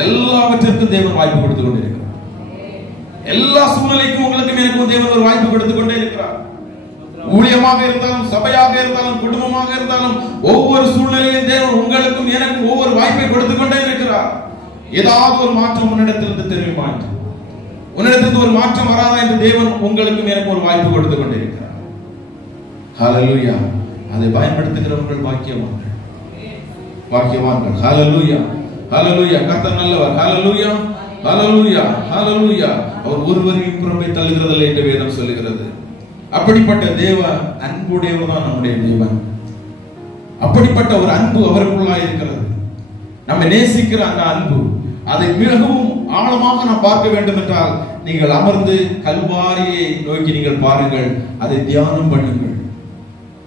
எல்லாவற்றிற்கும் தேவன் வாய்ப்பு கொடுத்து கொண்டே இருக்கிறார். எல்லா சூழ்நிலைக்கும் உங்களுக்கும் எனக்கும் தேவன் ஒரு வாய்ப்பு கொடுத்து கொண்டே இருக்கிறார். ஊழியமாக இருந்தாலும், சபையாக இருந்தாலும், குடும்பமாக இருந்தாலும், ஒவ்வொரு சூழ்நிலையும் தேவன் உங்களுக்கும் எனக்கும் ஒவ்வொரு வாய்ப்பை கொடுத்து கொண்டே இருக்கிறார். ஏதாவது ஒரு மாற்றம் உன்னிடத்திலிருந்து தெரியுமா, உன்னிடத்திலிருந்து ஒரு மாற்றம் வராதா என்று தேவன் உங்களுக்கும் எனக்கும் ஒரு வாய்ப்பு கொடுத்து கொண்டே இருக்கிறார். ஹல்லேலூயா. அதை பயன்படுத்துகிறவர்கள் பாக்கியவான்கள், பாக்கியவான்கள். ஹல்லேலூயா ஹல்லேலூயா. கர்த்தர் நல்லவர். ஹல்லேலூயா ஹல்லேலூயா ஹல்லேலூயா. அவர் ஒருவரையும் புறம்பே தள்ளுகிறதில்லை என்று வேதம் சொல்லுகிறது. அப்படிப்பட்ட தேவ அன்புடையவர் தான் நம்முடைய தேவன். அப்படிப்பட்ட ஒரு அன்பு அவருக்குள்ளாய் இருக்கிறது. நம்ம நேசிக்கிற அந்த அன்பு, அதை மிகவும் ஆழமாக நாம் பார்க்க வேண்டும் என்றால் நீங்கள் அமர்ந்து கல்வாரியை நோக்கி நீங்கள் பாருங்கள், அதை தியானம் பண்ணுங்கள்.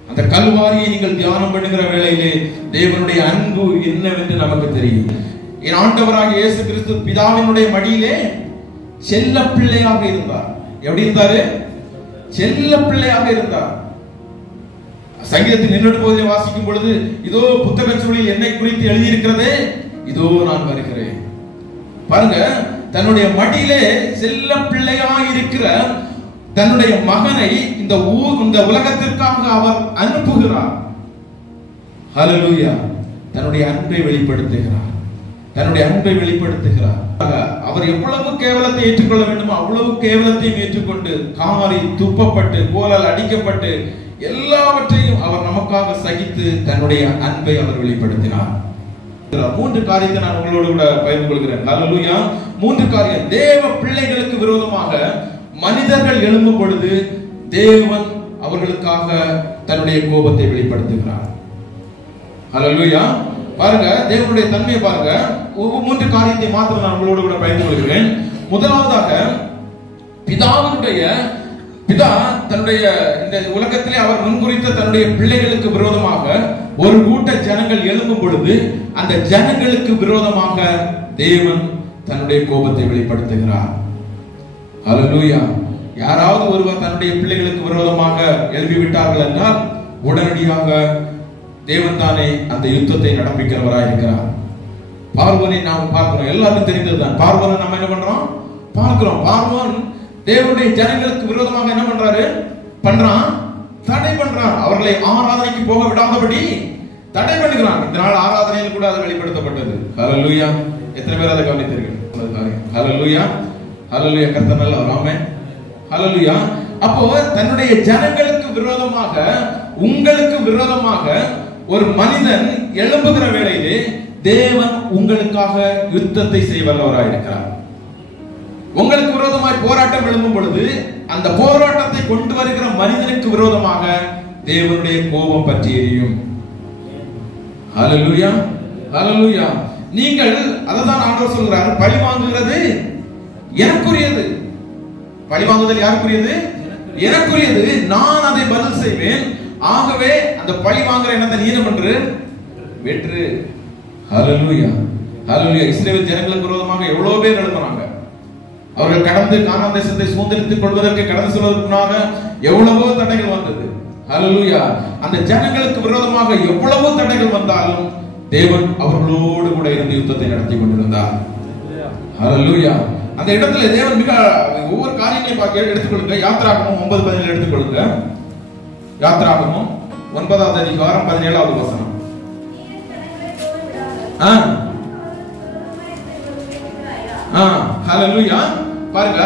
அந்த கல்வாரியை நீங்கள் தியானம் பண்ணுகிற வேளையிலே தேவனுடைய அன்பு என்னவென்று நமக்கு தெரியும். என் ஆண்டவராகிய இயேசு கிறிஸ்து பிதாவினுடைய மடியிலே செல்ல பிள்ளையாக இருந்தார். எப்படி இருந்தாரு? செல்ல பிள்ளையாக இருந்தார். சங்கீதத்தில் நின்று போதை வாசிக்கும் பொழுது, இதோ புத்தக சூழலில் என்னை குறித்து எழுதியிருக்கிறதே, இதோ நான் வருகிறேன். பாருங்க, தன்னுடைய மடியிலே செல்ல பிள்ளையாக இருக்கிற தன்னுடைய மகனை இந்த உலகத்திற்காக அவர் அனுப்புகிறார். ஹல்லேலூயா. தன்னுடைய அன்பை வெளிப்படுத்துகிறார். தன்னுடைய அன்பை வெளிப்படுத்துகிறார். அவர் எவ்வளவு கேவலத்தை ஏற்றுக்கொள்ள வேண்டுமோ அவ்வளவு கேவலத்தையும் ஏற்றுக்கொண்டு காரி துப்பப்பட்டு கோலால் அடிக்கப்பட்டு எல்லாவற்றையும் அவர் நமக்காக சகித்து தன்னுடைய அன்பை அவர் வெளிப்படுத்தினார். 3 காரியத்தை நான் உங்களோடு கூட பகிர்ந்து கொள்கிறேன். ஹல்லேலூயா. 3 காரியம். தேவ பிள்ளைகளுக்கு விரோதமாக மனிதர்கள் எழும்பும் பொழுது தேவன் அவர்களுக்காக தன்னுடைய கோபத்தை வெளிப்படுத்துகிறார். ஹல்லேலூயா. பாருங்க, தேவனுடைய தன்மையை பாருங்க. 3 காரியத்தை மாத்திரம் நான் உங்களோடு கூட பகிர்ந்து கொள்கிறேன். முதலாவதாக, பிதா தன்னுடைய இந்த உலகத்திலே அவர் முன்குறித்த தன்னுடைய பிள்ளைகளுக்கு விரோதமாக ஒரு கூட்ட ஜனங்கள் எழும்பும் பொழுது அந்த ஜனங்களுக்கு விரோதமாக தேவன் தன்னுடைய கோபத்தை வெளிப்படுத்துகிறார். ஹல்லேலூயா. யாராவது ஒருவர் தன்னுடைய பிள்ளைகளுக்கு விரோதமாக எழுப்பிவிட்டார்கள் என்றால் உடனடியாக தேவன் தானே அந்த யுத்தத்தை நடப்பிக்கிறவராக இருக்கிறார். பார்வோனை நாம் பார்க்கிறோம், எல்லாருக்கும் தெரிந்ததுதான். பார்வோனை நம்ம என்ன பண்றோம்? பார்க்கிறோம். பார்வோன் தேவனுடைய ஜனங்களுக்கு விரோதமாக என்ன பண்றான்? தடை பண்றான். அவர்களை ஆராதனைக்கு போக விடாதபடி தடை பண்ணுகிறான். இந்த நாள் ஆராதனையில் கூட அது வெளிப்படுத்தப்பட்டது. ஹல்லேலூயா. எத்தனை பேர் அதை கவனித்தீர்கள்? ஹல்லேலூயா. ஹல்லேலூயா. கர்த்தர் நல்லவர். ஆமென். ஹல்லேலூயா. அப்போ தன்னுடைய ஜனங்களுக்கு விரோதமாக, உங்களுக்கு விரோதமாக ஒரு மனிதன் எழும்புகிற வேளையிலே தேவன் உங்களுக்காக யுத்தத்தை செய்ய வல்லவராக இருக்கிறார். உங்களுக்கு விரோதமாய் போராட்டம் எழும்பும் பொழுது அந்த போராட்டத்தை கொண்டு வருகிற மனிதனுக்கு விரோதமாக தேவனுடைய கோபம் பற்றி எரியும். ஹல்லேலூயா. ஹல்லேலூயா. நீங்கள் அததான் ஆண்டவர் சொல்கிறார், பழி வாங்குகிறது எனக்குரியது. பழி வாங்குதல் யாருக்குரியது? எனக்குரியது. நான் அதை பதில் செய்வேன். ஆகவே அந்த பழி வாங்குற எண்ணத்தை நீ என்ன பண்ற? வெற்று. ஹல்லேலூயா. ஹல்லேலூயா. இஸ்ரவேல் ஜனங்களுக்கு விரோதமாக எவ்வளவு பேர் எழுப்புறாங்க. அவர்கள் கடந்து கானான் தேசத்தை சுதந்திரித்துக் கொள்வதற்கு கடந்து செல்வதற்காக எவ்வளவோ தடைகள் வந்தது. ஹல்லேலூயா. அந்த ஜனங்களுக்கு விரோதமாக எவ்வளவோ தடைகள் வந்தாலும் தேவன் அவர்களோடு கூட இருந்து யுத்தத்தை நடத்தி கொண்டிருந்தார். ஹல்லேலூயா. அந்த இடத்துல தேவன் மிக ஒவ்வொரு காரியங்களையும் எடுத்துக்கொள்ளுங்க. யாத்திராகமம் 9:17 எடுத்துக்கொள்ளுங்க. யாத்திராகமம் 9வது அதிகாரம் 17வது வசனம். ஹல்லேலூயா. பாருங்க,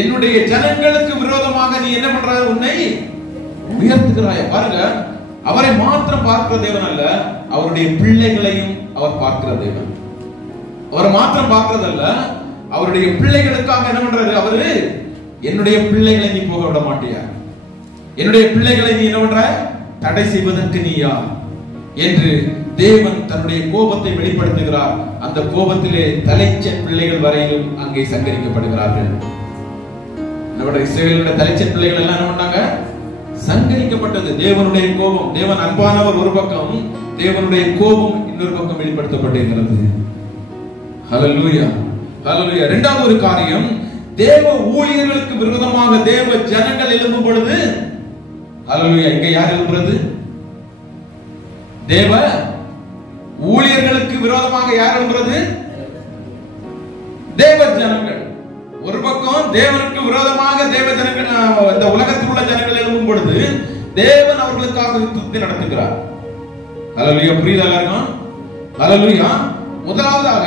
என்னுடைய ஜனங்களுக்கு விரோதமாக நீ என்ன பண்றாய்? உன்னை உயர்த்துகிறாய். பாருங்க, அவரை மாத்திரம் பார்க்கிற தேவன் அல்ல, அவருடைய பிள்ளைகளையும் அவர் பார்க்கிற தேவன். அவரை மாத்திரம் பார்க்கிறதல்ல, அவருடைய பிள்ளைகளுக்காக என்ன பண்றாரு? அவரு என்னுடைய பிள்ளைகளை நீ போக விட மாட்டியா, என்னுடைய பிள்ளைகளை நீ என்ன பண்ற? தடை செய்வதற்கு நீயா என்று தேவன் தன்னுடைய கோபத்தை வெளிப்படுத்துகிறார். அந்த கோபத்திலே தலைச்சன் பிள்ளைகள் வரையிலும் அங்கே சங்கரிக்கப்படுகிறார்கள். இஸ்ரவேலுடைய தலைச்சன் பிள்ளைகள் எல்லாம் என்ன பண்ணாங்க? சங்கரிக்கப்பட்டது. தேவனுடைய கோபம், தேவன் அன்பானவர் ஒரு பக்கம், தேவனுடைய கோபம் இன்னொரு பக்கம் வெளிப்படுத்தப்பட்டிருக்கிறது. ஹல்லேலூயா. ஹல்லேலூயா. இரண்டாவது ஒரு காரியம், தேவ ஊழியர்களுக்கு விரோதமாக தேவ ஜனங்கள் எழும்பும் பொழுது, ஹல்லேலூயா, இங்க யார் எழும்புறது? தேவ ஊழியர்களுக்கு விரோதமாக யார் எழும்புறது? தேவ ஜனங்கள். ஒரு பக்கம் தேவனுக்கு விரோதமாக தேவ ஜனங்கள், இந்த உலகத்தில் உள்ள ஜனங்கள் எழும்பும் பொழுது தேவன் அவர்களுக்காக யுத்தத்தை நடத்துகிறார். ஹல்லேலூயா. புரியுதா? ஹல்லேலூயா. முதலாவதாக,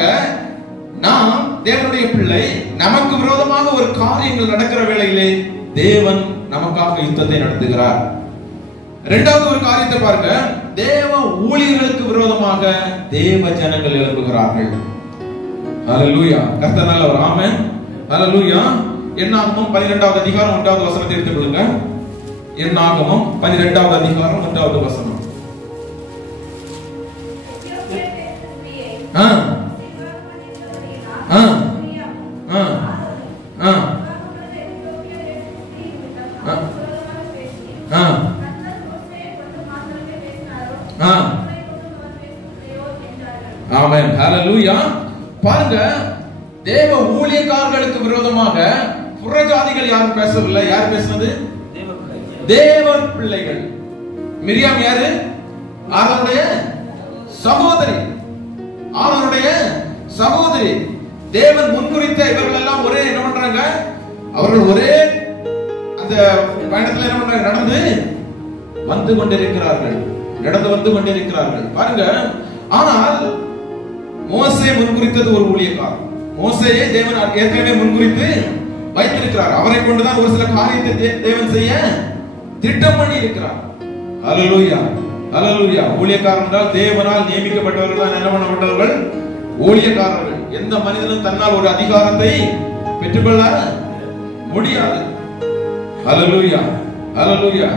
நாம் தேவனுடைய பிள்ளை, நமக்கு விரோதமாக ஒரு காரியங்கள் நடக்கிற வேளையிலே தேவன் நமக்காக யுத்தத்தை நடத்துகிறார். இரண்டாவது ஒரு காரியத்தை பாருங்க, தேவ ஊழியர்களுக்கு விரோதமாக தேவ ஜனங்கள் எழும்புகிறார்கள். ஹல்லேலூயா. கர்த்தர் நல்லவர். ஆமென். ஹல்லேலூயா. என்னாகமம் 12வது அதிகாரம் 1வது வசனத்தை எடுத்துக் கொள்ளுங்க. என்னாகமம் 12வது அதிகாரம் 1வது வசனம். ஆமென். ஹல்லேலூயா. பாருங்க, தேவ ஊழியக்காரர்களுக்கு விரோதமாக புறஜாதிகள் யாரும் பேசவில்லை. யார் பேசுனது? தேவ பிள்ளைகள். மிரியாம் யாரு? ஆரோனுடைய சகோதரி. ஆரோனுடைய சகோதரி. தேவன் முன்குறித்த இவர்கள் எல்லாம் ஒரே என்ன பண்றாங்க? அவர்கள் ஒரே அந்த பயணத்துல என்ன பண்றாங்க? நடந்து வந்து கொண்டிருக்கிறார்கள். நடந்து வந்து கொண்டிருக்கிறார்கள் பாருங்க. ஆனால் மோசே முன்குறித்தது ஒரு ஊழியக்காரர். மோசேயை தேவன் ஏற்கனவே முன்குறித்து வைத்திருக்கிறார். அவரை கொண்டுதான் ஒரு சில காரியத்தை தேவன் செய்ய திட்டம் பண்ணி இருக்கிறார். ஹல்லேலூயா, ஹல்லேலூயா. ஊழியக்காரர் என்றால் தேவனால் நியமிக்கப்பட்டவர்கள் தான் என்ன பண்ணப்பட்டவர்கள்? ஊழியக்காரர்கள். எந்த மனிதனும் தன்னால் ஒரு அதிகாரத்தை பெற்றுக்கொள்ள முடியாது. ஹல்லேலூயா, ஹல்லேலூயா,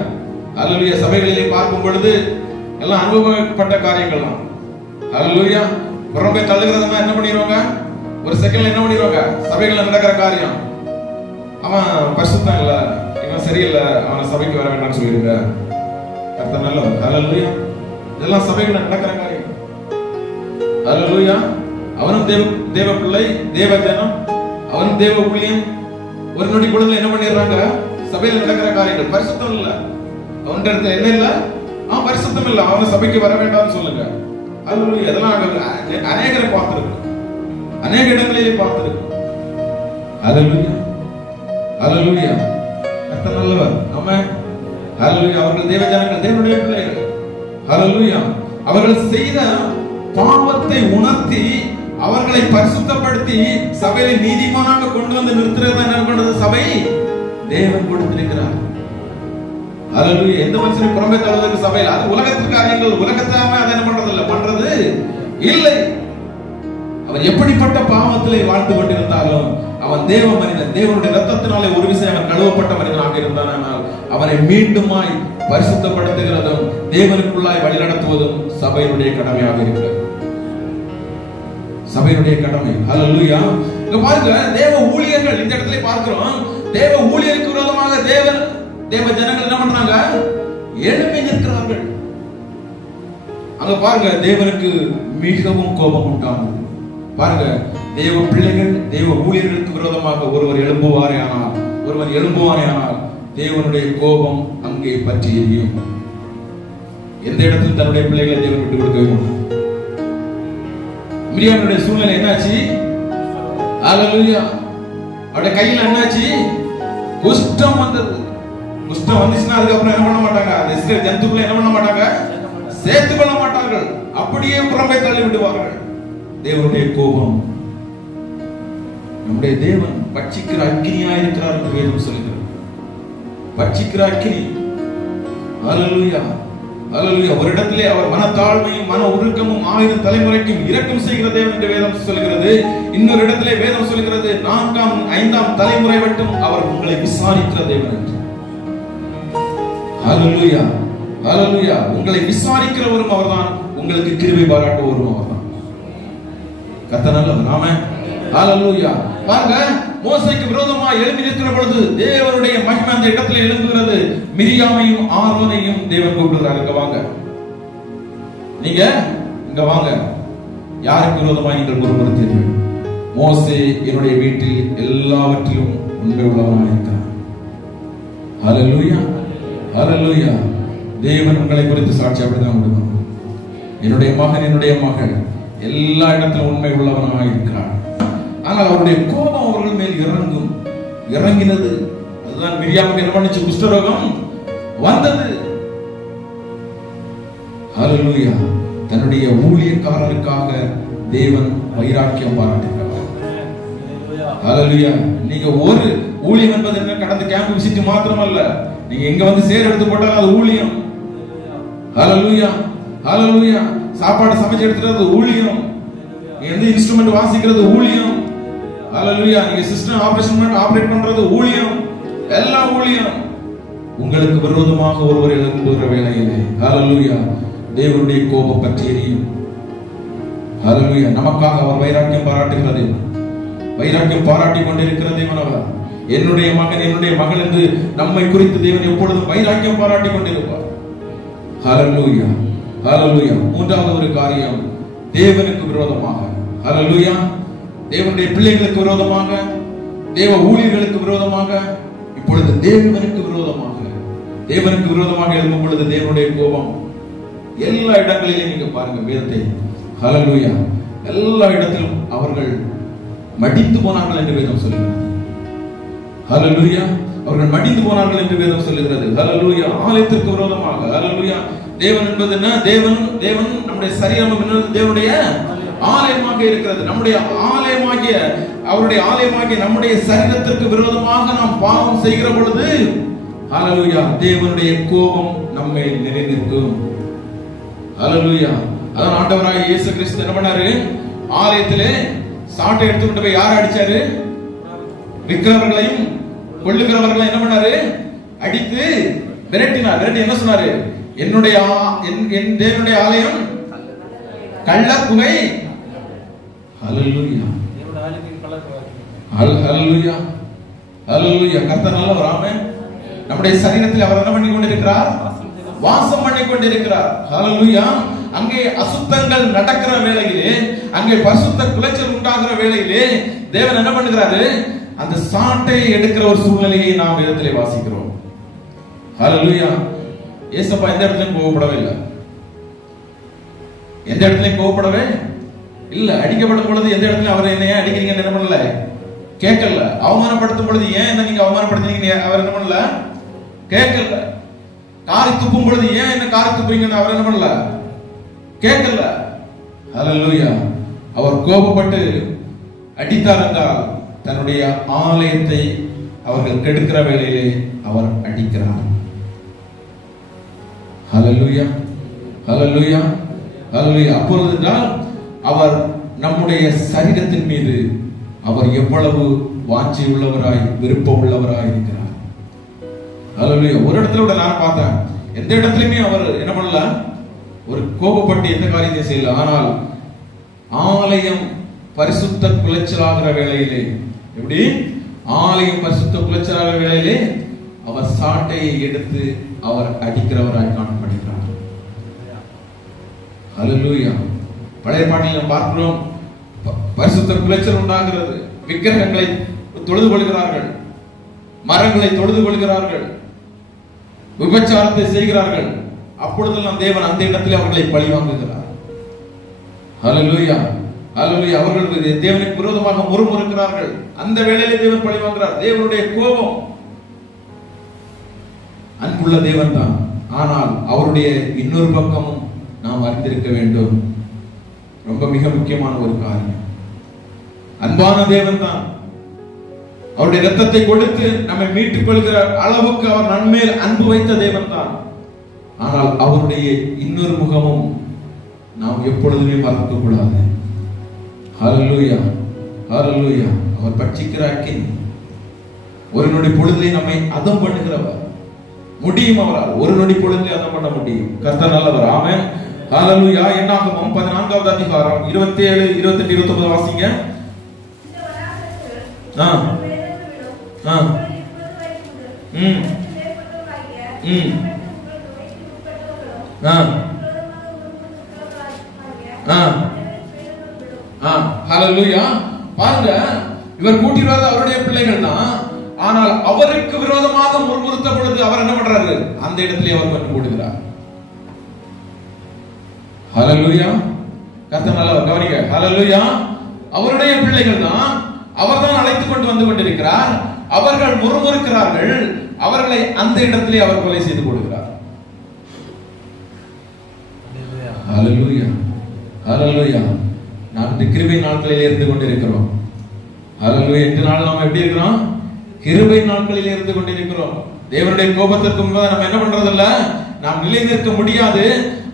ஹல்லேலூயா. சபைகளிலே பார்க்கும் பொழுது எல்லாம் அனுபவப்பட்ட காரியங்கள் தான். ஹல்லேலூயா. புறம்பே தள்ளுகிறதுனா என்ன பண்ணிடுவாங்க? ஒரு செகண்ட்ல என்ன பண்ணிடுவாங்க? சபைகள்ல நடக்கிற காரியம், அவன் பரிசுத்தம் இல்ல, இவன் சரியில்லை, அவனை சபைக்கு வர வேண்டாம்னு சொல்லிடுங்க. கர்த்தர் நல்லவர். ஹல்லேலூயா. இதெல்லாம் சபைகள்ல நடக்கிற காரியம். ஹல்லேலூயா. அவனும் தேவ பிள்ளை, தேவ ஜனம், அவனும் தேவ ஊழியன். ஒரு நொடி பொழுதுல என்ன பண்ணிடுறாங்க? சபையில் நடக்கிற காரியங்கள் பரிசுத்தம் இல்ல, அவன் என்ன இல்ல, அவன் பரிசுத்தம் இல்ல, அவன் சபைக்கு வர வேண்டாம்னு சொல்லுங்க. ஹல்லேலூயா. இதெல்லாம் அநேகரை பார்த்திருக்கோம், அநேக இடங்களிலே பார்த்திருக்கோம். ஹல்லேலூயா, ஹல்லேலூயா. கர்த்தர் நல்லவர். ஆமென். ஹல்லேலூயா. அவர்கள் தேவ ஜனங்கள், தேவனுடைய பிள்ளைகள். ஹல்லேலூயா. அவர்கள் செய்த பாவத்தை உணர்த்தி அவர்களை பரிசுத்தப்படுத்தி சபையை நீதிமானாக கொண்டு வந்து நிறுத்துறது என்ன பண்றது? சபை தேவன் கொடுத்திருக்கிறார். ஹல்லேலூயா. எந்த மனுஷனும் புறம்பே தள்ளுவதற்கு சபையில், அது உலகத்திற்கு காரியங்கள், உலகத்தாம அதை என்ன பண்றது இல்லை, பண்றது இல்லை. அவர் எப்படிப்பட்ட பாவத்திலே வாழ்ந்து கொண்டிருந்தாலும் அவன் தேவ மனிதன், தேவனுடைய ரத்தத்தினாலே ஒரு விஷயம் அவன் கழுவப்பட்ட மனிதனாக இருந்தானால் அவனை மீண்டுமாய் பரிசுத்தப்படுத்துகிறதும் தேவனுக்குள்ளாய் வழிநடத்துவதும் சபையினுடைய கடமையாக இருக்கிறது. சபையினுடைய கடமை. ஹல்லேலூயா. இங்க பாருங்க, தேவ ஊழியர்கள் இந்த இடத்துல பார்க்கிறோம். தேவ ஊழியருக்கு விரோதமாக தேவ ஜனங்கள் என்ன பண்றாங்க? எழுப்பி நிற்கிறார்கள். அங்க பாருங்க, தேவனுக்கு மிகவும் கோபம் உண்டானது. பாருங்க, தேவ பிள்ளைகள், தேவ ஊழியர்களுக்கு விரோதமாக ஒருவர் எழும்புவாரே ஆனால் தேவனுடைய கோபம் அங்கே பற்றி எரியும். எந்த இடத்தில் தன்னுடைய பிள்ளைகளை தேவன் விட்டு கொடுக்க வேண்டும். மிரியாமுடைய சூழ்நிலை என்னாச்சு? ஹல்லேலூயா. அவருடைய கையில என்னாச்சு? குஷ்டம் வந்தது. குஷ்டம் வந்துச்சுன்னா அதுக்கப்புறம் என்ன பண்ண மாட்டாங்க? அந்த இஸ்ரேல் ஜனத்துக்குள்ள என்ன பண்ண மாட்டாங்க? சேர்த்து கொள்ள மாட்டார்கள், அப்படியே புறம்பே தள்ளி விடுவார்கள். தேவனுடைய கோபம். நம்முடைய தேவன் பட்சிக்கிற அக்கினியா இருக்கிறார் என்று வேதம் சொல்கிறது. பட்சிக்கிற அக்கினி. ஹல்லேலூயா, ஹல்லேலூயா. ஒரு இடத்திலே அவர் மனத்தாழ்மையும் மன உருக்கமும் 1000 தலைமுறைக்கும் இரக்கம் செய்கிற தேவன் என்று வேதம் சொல்கிறது. இன்னொரு இடத்திலே வேதம் சொல்கிறது 4ஆம் 5ஆம் தலைமுறை மட்டும் அவர் உங்களை விசாரிக்கிற தேவன் என்று. ஹல்லேலூயா, ஹல்லேலூயா. உங்களை விசாரிக்கிறவரும் அவர்தான், உங்களுக்கு கிருபை பாராட்டுவரும் அவர்தான். கர்த்தர் நல்லவர். ஆமென். ஹல்லேலூயா. பாருங்க, மோசேக்கு விரோதமா எழும்பி நிற்கிற பொழுது தேவனுடைய மகிமை அந்த இடத்துல எழும்புகிறது. மிரியாமையும் ஆரோனையும் தேவன் கூப்பிடுகிறார், இங்க வாங்க, நீங்க இங்க வாங்க. யாருக்கு விரோதமா நீங்கள் முறுமுறுத்தீர்கள்? மோசே என்னுடைய வீட்டில் எல்லாவற்றிலும் உண்மை உள்ளவனாக இருக்கிறார். ஹல்லேலூயா, ஹல்லேலூயா. தேவன் உங்களை குறித்து சாட்சி அப்படிதான் கொடுக்கணும். என்னுடைய மகன், என்னுடைய மகள் எல்லா இடத்திலும் உண்மை உள்ளவனாக இருக்கிறார். ஆனால் அவருடைய கோபம் அவர்கள் மேல் இறங்கினது. அதுதான் மிரியாமுக்கு என்ன பண்ணிச்சு? குஷ்டரோகம் வந்தது. ஹல்லேலூயா. தன்னுடைய ஊழியக்காரருக்காக தேவன் வைராக்கியம் பாராட்டுகிறார். ஹல்லேலூயா. நீங்க ஒரு ஊழியம் என்பது என்ன? கடந்த கேம்ப் விசிட் மாத்திரமல்ல, நீங்க எங்க வந்து சேர் எடுத்து போட்டாலும் அது ஊழியம். ஹல்லேலூயா, ஹல்லேலூயா. சாப்பாடு சமைச்சு எடுத்துறது ஊழியம். எந்த இன்ஸ்ட்ருமெண்ட் வாசிக்கிறது ஊழியம். ஹல்லேலூயா. நீங்க சிஸ்டம் ஆபரேட் பண்றது ஊழியம். எல்லாம் ஊழியம். உங்களுக்கு விரோதமாக ஒருவர் எழும்புகிற வேளையிலே ஹல்லேலூயா தேவனுடைய கோபம் பற்றி எரியும். ஹல்லேலூயா. நமக்காக அவர் வைராக்கியம் பாராட்டுகிறது. வைராக்கியம் பாராட்டி கொண்டிருக்கிற தேவன் அவர். என்னுடைய மகன், என்னுடைய மகள் என்று நம்மை குறித்து தேவன் எப்பொழுதும் வைராக்கியம் பாராட்டி கொண்டிருப்பார். ஹல்லேலூயா, ஹல்லேலூயா. மூன்றாவது ஒரு காரியம், தேவனுக்கு விரோதமாக, ஹல்லேலூயா, தேவனுடைய பிள்ளைகளுக்கு விரோதமாக, தேவ ஊழியர்களுக்கு விரோதமாக, இப்பொழுது தேவனுக்கு விரோதமாக எழும்பும் பொழுது தேவனுடைய கோபம் எல்லா இடங்களிலும் நீங்க பாருங்க வேதத்தை. ஹல்லேலூயா. எல்லா இடத்திலும் அவர்கள் மடிந்து போனார்கள் என்று வேதம் சொல்லுகிறது. ஹல்லேலூயா. அவர்கள் மடிந்து போனார்கள் என்று வேதம் சொல்லுகிறது. ஹல்லேலூயா. ஆலயத்திற்கு விரோதமாக, ஹல்லேலூயா, தேவன் என்பது என்ன? தேவன் நம்முடைய சரீரம் என்பது தேவனுடைய ஆலயமாக இருக்கிறது. நம்முடைய ஆலயமாகிய அவருடைய ஆலயமாகிய நம்முடைய சரீரத்திற்கு விரோதமாக நாம் பாவம் செய்கிற பொழுது ஹல்லேலூயா தேவனுடைய கோபம் நம்மை நிறைந்திருக்கும். ஹல்லேலூயா. அதான் ஆண்டவராகிய இயேசு கிறிஸ்து என்ன பண்ணாரு? ஆலயத்திலே சாட்டை எடுத்துக்கொண்டு போய் யாரை அடிச்சாரு? விக்கிரவர்களையும் கொள்ளுகிறவர்களையும் என்ன பண்ணாரு? அடித்து விரட்டினார். விரட்டி என்ன சொன்னாரு? என்னுடைய என் தேவனுடைய ஆலயம் கள்ள குகை. ஹல்லேலூயா ஹல்லேலூயா ஹல்லேலூயா. கர்த்தர் நல்லவர். ஆமென். நம்முடைய சரீரத்தில் அவர் என்ன பண்ணி கொண்டிருக்கிறார்? வாசம் பண்ணி கொண்டிருக்கிறார். ஹல்லேலூயா. அங்கே அசுத்தங்கள் நடக்கிற வேளையிலே, அங்கே பரிசுத்த குலைச்சல் உண்டாகிற வேளையிலே தேவன் என்ன பண்ணுகிறாரு? அந்த சாட்டை எடுக்கிற ஒரு சூழ்நிலையை நாம் வேதத்திலே வாசிக்கிறோம். ஹல்லேலூயா. ஏசப்பா எந்த இடத்துலயும் கோபப்படவே இல்லை. எந்த இடத்துலயும் கோபப்படவே இல்ல. அடிக்கப்படும் பொழுது எந்த இடத்துல அவர் என்ன ஏன் அடிக்கிறீங்க என்ன பண்ணல? கேட்கல. அவமானப்படுத்தும் பொழுது ஏன் என்ன நீங்க அவமானப்படுத்துறீங்க அவர் என்ன பண்ணல? கேட்கல. காரி துப்பும் பொழுது ஏன் என்ன காரி துப்புறீங்கன்னு அவர் என்ன பண்ணல? கேட்கல. ஹல்லேலூயா. அவர் கோபப்பட்டு அடித்தார் என்றால் தன்னுடைய ஆலயத்தை அவர்கள் கெடுக்கிற வேளையிலே அவர் அடிக்கிறார். ஹல்லேலூயா ஹல்லேலூயா ஹல்லேலூயா. அப்பொழுதுதான் அவர் நம்முடைய சரீரத்தின் மீது அவர் எவ்வளவு வாஞ்சை உள்ளவராய் விருப்பம் உள்ளவராய் இருக்கிறார். ஹல்லேலூயா. ஒரு இடத்துல கூட நான் பார்த்தேன், எந்த இடத்துலயுமே அவர் என்ன பண்ணல? ஒரு கோபப்பட்டு எந்த காரியத்தை செய்யல. ஆனால் ஆலயம் பரிசுத்த குலைச்சலாகிற வேளையிலே, எப்படி ஆலயம் பரிசுத்த குலைச்சலாகிற வேளையிலே அவர் சாட்டையை எடுத்து அவர் அடிக்கிறவராய் காணப்படுகிறார். ஹல்லேலூயா. பழைய பாட்டில் நாம் பார்க்கிறோம், பரிசுத்த குலைச்சல் உண்டாகிறது. விக்கிரகங்களை தொழுது கொள்கிறார்கள், மரங்களை தொழுது கொள்கிறார்கள், விபச்சாரத்தை செய்கிறார்கள். அப்பொழுதெல்லாம் தேவன் அந்த இடத்தில் அவர்களை பழி வாங்குகிறார். ஹல்லேலூயா ஹல்லேலூயா. அவர்கள் தேவனுக்கு விரோதமாக முறுமுறுக்கிறார்கள். அந்த வேளையிலே தேவன் பழி வாங்குகிறார். தேவனுடைய கோபம். அன்புள்ள தேவன் தான், ஆனால் அவருடைய இன்னொரு பக்கமும் நாம் அறிந்திருக்க வேண்டும். ரொம்ப மிக முக்கியமான ஒரு காரியம், அன்பான தேவன் தான். அவருடைய இரத்தத்தை கொடுத்து நம்மை மீட்டுக் கொள்கிற அளவுக்கு அவர் நன்மேல் அன்பு வைத்த தேவன் தான். ஆனால் அவருடைய இன்னொரு முகமும் நாம் எப்பொழுதுமே மறக்க கூடாது. ஹல்லேலூயா ஹல்லேலூயா. அவர் பட்சிக்கிற அக்கினி, ஒரு நொடி பொழுதிலே நம்மை அதம் பண்ணுகிறவர். முடியும் அவரால் ஒரு நொடி பொழுதிலே அதம் பண்ண முடியும். கர்த்தர் நல்லவர். ஆமென். ஹல்லேலூயா. என்னாகமம் 14வது அதிகாரம் 27, 28, 29 வாசிங்க. ஹல்லேலூயா. பாருங்க, இவர் கூட்டிடுவார் அவருடைய பிள்ளைகள் தான். ஆனால் அவருக்கு விரோதமாக முறுமுறுத்த பொழுது அவர் என்ன பண்றாரு? அந்த இடத்திலே அவர் கொண்டு போடுகிறார். ஹல்லேலூயா. கர்த்தர் நல்லவர். கவனிங்க. ஹல்லேலூயா. அவருடைய பிள்ளைகள் தான், அவர்தான் அழைத்துக் கொண்டு வந்து கொண்டிருக்கிறார். அவர்கள் முறுமுறுக்கிறார்கள். அவர்களை அந்த இடத்திலே அவர் கொலை செய்து கொடுக்கிறார். ஹல்லேலூயா ஹல்லேலூயா. நாம் கிருபை நாட்களில் இருந்து கொண்டிருக்கிறோம். ஹல்லேலூயா. இந்த நாள் நாம் எப்படி இருக்கிறோம்? கிருபை நாட்களில் இருந்து கொண்டிருக்கிறோம். தேவனுடைய கோபத்திற்கு முன்பாக நம்ம என்ன பண்றதில்ல? நாம் நிலை நிற்க முடியாது.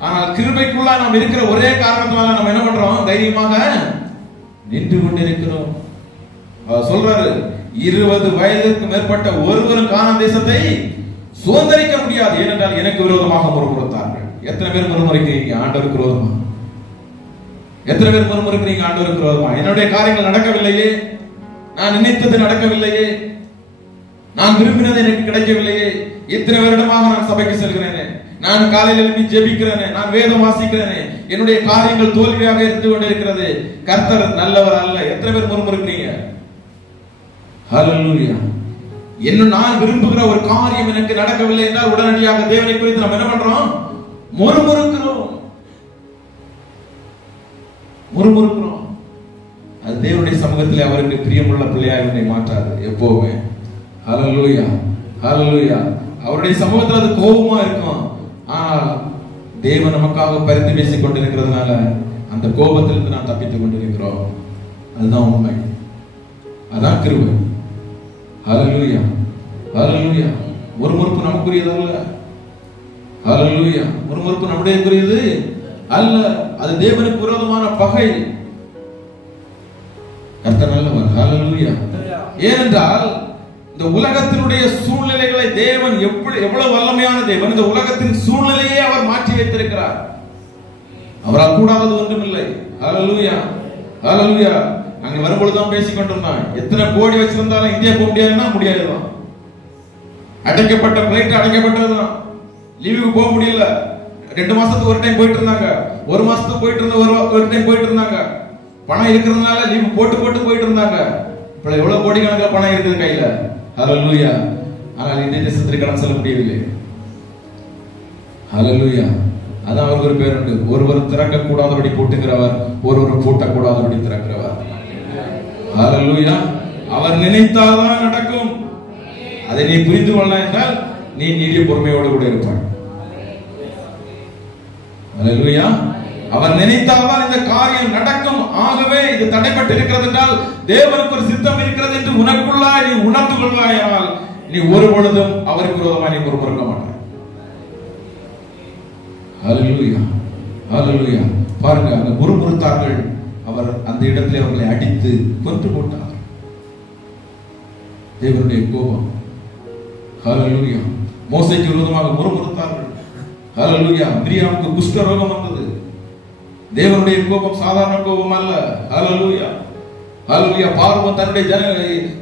ஆனால் கிருபைக்குள்ள நாம் இருக்கிற ஒரே காரணத்தினால நம்ம என்ன பண்றோம்? தைரியமாக நின்று கொண்டிருக்கிறோம். சொல்றாரு, 20 வயதுக்கு மேற்பட்ட ஒருவரும் கானான் தேசத்தை சுதந்தரிக்க முடியாது, ஏனென்றால் எனக்கு விரோதமாக முறுமுறுத்தார்கள். எத்தனை பேர் முறுமுறுக்கிறீங்க ஆண்டவருக்கு விரோதமா? எத்தனை பேர் முறுமுறுக்கிறீங்க ஆண்டவருக்கு விரோதமா? என்னுடைய காரியங்கள் நடக்கவில்லையே, நான் நினைத்தது நடக்கவில்லையே, நான் விரும்பினது எனக்கு கிடைக்கவில்லையே, இத்தனை வருடமாக நான் சபைக்கு செல்கிறேனே, நான் காலையில் எழுப்பி ஜெபிக்கிறேனே, நான் வேதம் வாசிக்கிறேனே, என்னுடைய காரியங்கள் தோல்வியாக இருந்து கொண்டிருக்கிறது, கர்த்தர் நல்லவர் அல்ல. எத்தனை பேர் முறுமுறுக்கிறீங்க? ஹல்லேலூயா. இன்னும் நான் விரும்புகிற ஒரு காரியம் எனக்கு நடக்கவில்லை என்றால் உடனடியாக தேவனை குறித்து நம்ம என்ன பண்றோம்? முறுமுறுக்கிறோம். அது தேவனுடைய சமூகத்தில் அவருக்கு பிரியமுள்ள பிள்ளையாக என்னை மாற்றாது எப்பவுமே. ஹல்லேலூயா ஹல்லேலூயா. அவருடைய சமூகத்தில் அது கோபமா இருக்கும். ஆனால் தேவன் நமக்காக பரிந்து பேசிக் கொண்டிருக்கிறதுனால அந்த கோபத்திலிருந்து நாம் தப்பித்துக் கொண்டிருக்கிறோம். அதுதான் உண்மை, அதான் கிருபை. ஹல்லேலூயா, ஹல்லேலூயா. முறுமுறுப்பு நமக்குரியதல்ல. ஹல்லேலூயா. முறுமுறுப்பு நம்முடையது அல்ல, அது தேவனுக்கு விரோதமான பகை. கர்த்தர் நல்லவர். ஹல்லேலூயா. ஏனென்றால் இந்த உலகத்தினுடைய சூழ்நிலைகளை தேவன் எவ்வளவு வல்லமையான தேவன், இந்த உலகத்தின் சூழ்நிலையை அவர் மாற்றி வைத்திருக்கிறார். அவரால் கூடாதது ஒன்றுமில்லை. ஹல்லேலூயா, ஹல்லேலூயா. அங்க வரும்பொழுதுதான் பேசிக் கொண்டிருந்தான், எத்தனை கோடி வச்சிருந்தாலும் இந்தியா போக முடியாதுன்னா முடியாதுதான். அடைக்கப்பட்ட பிளைட் அடைக்கப்பட்டதுதான், லீவுக்கு போக முடியல. 2 மாசத்துக்கு ஒரு டைம் போயிட்டு இருந்தாங்க, 1 மாசத்துக்கு போயிட்டு இருந்த ஒரு டைம் போயிட்டு இருந்தாங்க. பணம் இருக்கிறதுனால லீவு போட்டு போயிட்டு இருந்தாங்க. இப்ப எவ்வளவு கோடிக்கணக்கில் பணம் இருக்குது கையில. ஹல்லேலூயா. ஆனால் இந்திய தேசத்திற்கு கடன் செல்ல முடியவில்லை. ஹல்லேலூயா. அதான் அவருக்கு ஒரு பேர் உண்டு, ஒருவர் திறக்க கூடாதபடி பூட்டுகிறவர், ஒருவர் பூட்டக்கூடாதபடி திறக்கிறவர். ஹல்லேலூயா. அவர் நினைத்தால்தான் நடக்கும். அதை நீ புரிந்து கொள்ளலாம் என்றால் நீ நீடிய பொறுமையோடு கூட இருப்பாய். ஹல்லேலூயா. அவர் நினைத்தால்தான் இந்த காரியம் நடக்கும். ஆகவே இது தடைப்பட்டு இருக்கிறது என்றால் தேவனுக்கு ஒரு சித்தம் இருக்கிறது என்று உனக்குள்ளாய் நீ உணர்ந்து கொள்வாயானால் நீ ஒரு பொழுதும் அவருக்கு விரோதமாக நீ பொறுப்பேற்க மாட்டாய். ஹல்லேலூயா, ஹல்லேலூயா. பாருங்க, அங்க முறுமுறுத்தார்கள். அவர் அந்த இடத்திலே அவர்களை அடித்து கொன்று போட்டார். தேவனுடைய கோபம். ஹல்லேலூயா. மோசேக்கு விரோதமாக முறுமுறுத்தார்கள். ஹல்லேலூயா. மிரியாமுக்கு குஷ்ட ரோகம் வந்தது. தேவனுடைய கோபம் சாதாரண கோபம் அல்ல. ஹல்லேலூயா, ஹல்லேலூயா. பார்வோன் தன்னுடைய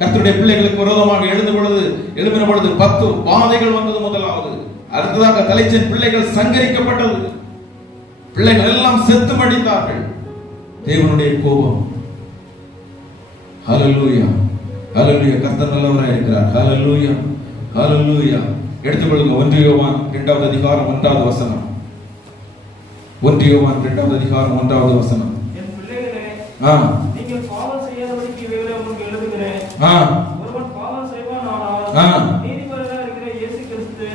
கர்த்தருடைய பிள்ளைகளுக்கு விரோதமாக எழும்பின பொழுது 10 வாதைகள் வந்தது முதலாவது. அடுத்ததாக தலைச்சன் பிள்ளைகள் சங்கரிக்கப்பட்டது. பிள்ளைகள் எல்லாம் செத்து மடிந்தார்கள். தேவனுடைய கோபம். ஹல்லேலூயா, ஹல்லேலூயா. கர்த்தர் நல்லவராய் இருக்கிறார். ஹல்லேலூயா, ஹல்லேலூயா. எடுத்துக்கொள்ளுங்க 1 யோவான் 2வது அதிகாரம் 1வது வசனம். 1 யோவான் 2வது அதிகாரம் 1வது வசனம். என் பிள்ளைகளே, நீங்கள் பாவம் செய்யாதபடிக்கு இவைகளை உங்களுக்கு எழுதுகிறேன். ஒருவன் பாவம் செய்வானானால் நீதிபரராய் இருக்கிற இயேசு கிறிஸ்து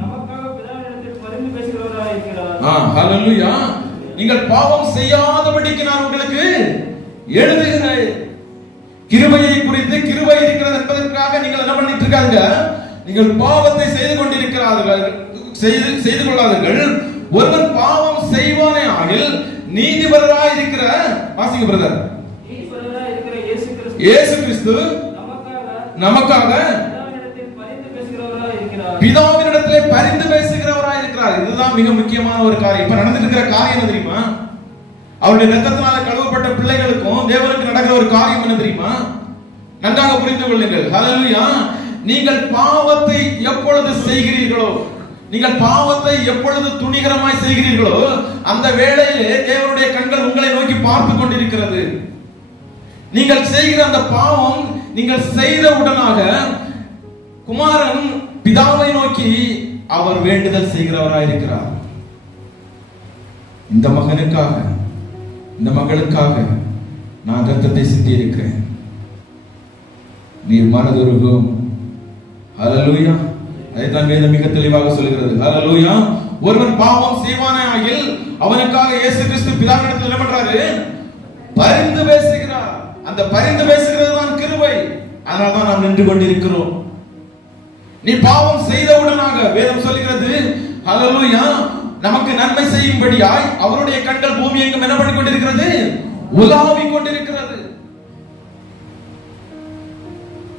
நமக்காக பிதாவினிடத்தில் பரிந்து பேசுகிறவராய் இருக்கிறார். ஹல்லேலூயா. நீங்கள் பாவம் செய்யாதபடிக்கு நான் உங்களுக்கு எழுதுகிறேன். கிருபையை குறித்து, கிருபை இருக்கிறது என்பதற்காக நீங்கள் என்ன பண்ணிட்டு இருக்காங்க? நீங்கள் பாவத்தை செய்து கொண்டிருக்கிறார்கள், செய்து கொள்ளாதீர்கள். ஒருவன் பாவம் செய்வானே ஆகில் நீதிபரராய் இருக்கிற, வாசிங்க பிரதர், நீதிபரராய் இருக்கிற இயேசு கிறிஸ்து நமக்காக பிதாவினிடத்திலே பரிந்து பேசுகிறவராய் இருக்கிறார். இதுதான் மிக முக்கியமான ஒரு காரியம். இப்ப நடந்துட்டு இருக்கிற காரியம் என்ன தெரியுமா? அவருடைய ரத்தத்தினால கழுவப்பட்ட பிள்ளைகளுக்கும் தேவனுக்கு நடக்கிற ஒரு காரியம் என்ன தெரியுமா? நன்றாக புரிந்து கொள்ளுங்கள். ஹல்லேலூயா. நீங்கள் பாவத்தை எப்பொழுது செய்கிறீர்களோ, நீங்கள் பாவத்தை எப்பொழுது துணிகரமாய் செய்கிறீர்களோ அந்த வேளையிலே தேவனுடைய கண்கள் உங்களை நோக்கி பார்த்து கொண்டிருக்கிறது. நீங்கள் செய்கிற அந்த பாவம் நீங்கள் செய்த உடனாக குமாரன் பிதாவை நோக்கி அவர் வேண்டுதல் செய்கிறவராய் இருக்கிறார். இந்த மகனுக்காக, இந்த மகளுக்காக நான் ரத்தத்தை சிந்தி இருக்கிறேன், நீர் மனதுருகும். ஹல்லேலூயா. அதைத்தான் வேதம் மிக தெளிவாக சொல்கிறது. ஹல்லேலூயா. ஒருவன் பாவம் செய்வானே ஆகில் அவனுக்காக இயேசு கிறிஸ்து பிதாவினிடத்தில் என்ன பண்றாரு? பரிந்து பேசுகிறார். அந்த பரிந்து பேசுகிறது தான் கிருபை. அதனால தான் நாம் நின்று கொண்டிருக்கிறோம். நீ பாவம் செய்தவுடனாக வேதம் சொல்லுகிறது, ஹல்லேலூயா, நமக்கு நன்மை செய்யும்படியாய் அவருடைய கண்கள் பூமி எங்கும் என்ன பண்ணி கொண்டிருக்கிறது? உலாவிக் கொண்டிருக்கிறது.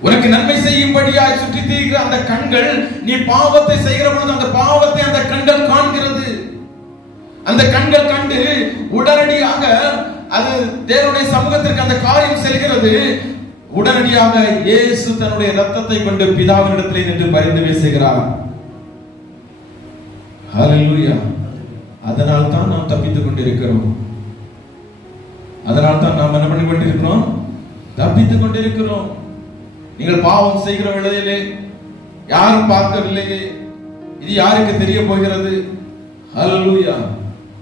உனக்கு நன்மை செய்யும்படியாய் சுற்றி திரிகிற அந்த கண்கள், நீ பாவத்தை செய்கிற பொழுது அந்த பாவத்தை அந்த கண்கள் காண்கிறது. அந்த கண்கள் கண்டு உடனடியாக அது தேவனுடைய சமூகத்திற்கு அந்த காரியம் செல்கிறது. உடனடியாக இயேசு தன்னுடைய ரத்தத்தை கொண்டு பிதாவினிடத்திலே நின்று பரிந்து பேசுகிறார். ஹல்லேலூயா. அதனால் தான் நாம் தப்பித்துக் கொண்டிருக்கிறோம். அதனால் தான் நாம் என்ன பண்ணி கொண்டிருக்கிறோம்? தப்பித்துக் கொண்டிருக்கிறோம். நீங்கள் பாவம் செய்கிற வேளையிலே யாரும் பார்க்கவில்லையே, இது யாருக்கு தெரிய போகிறது? ஹல்லேலூயா,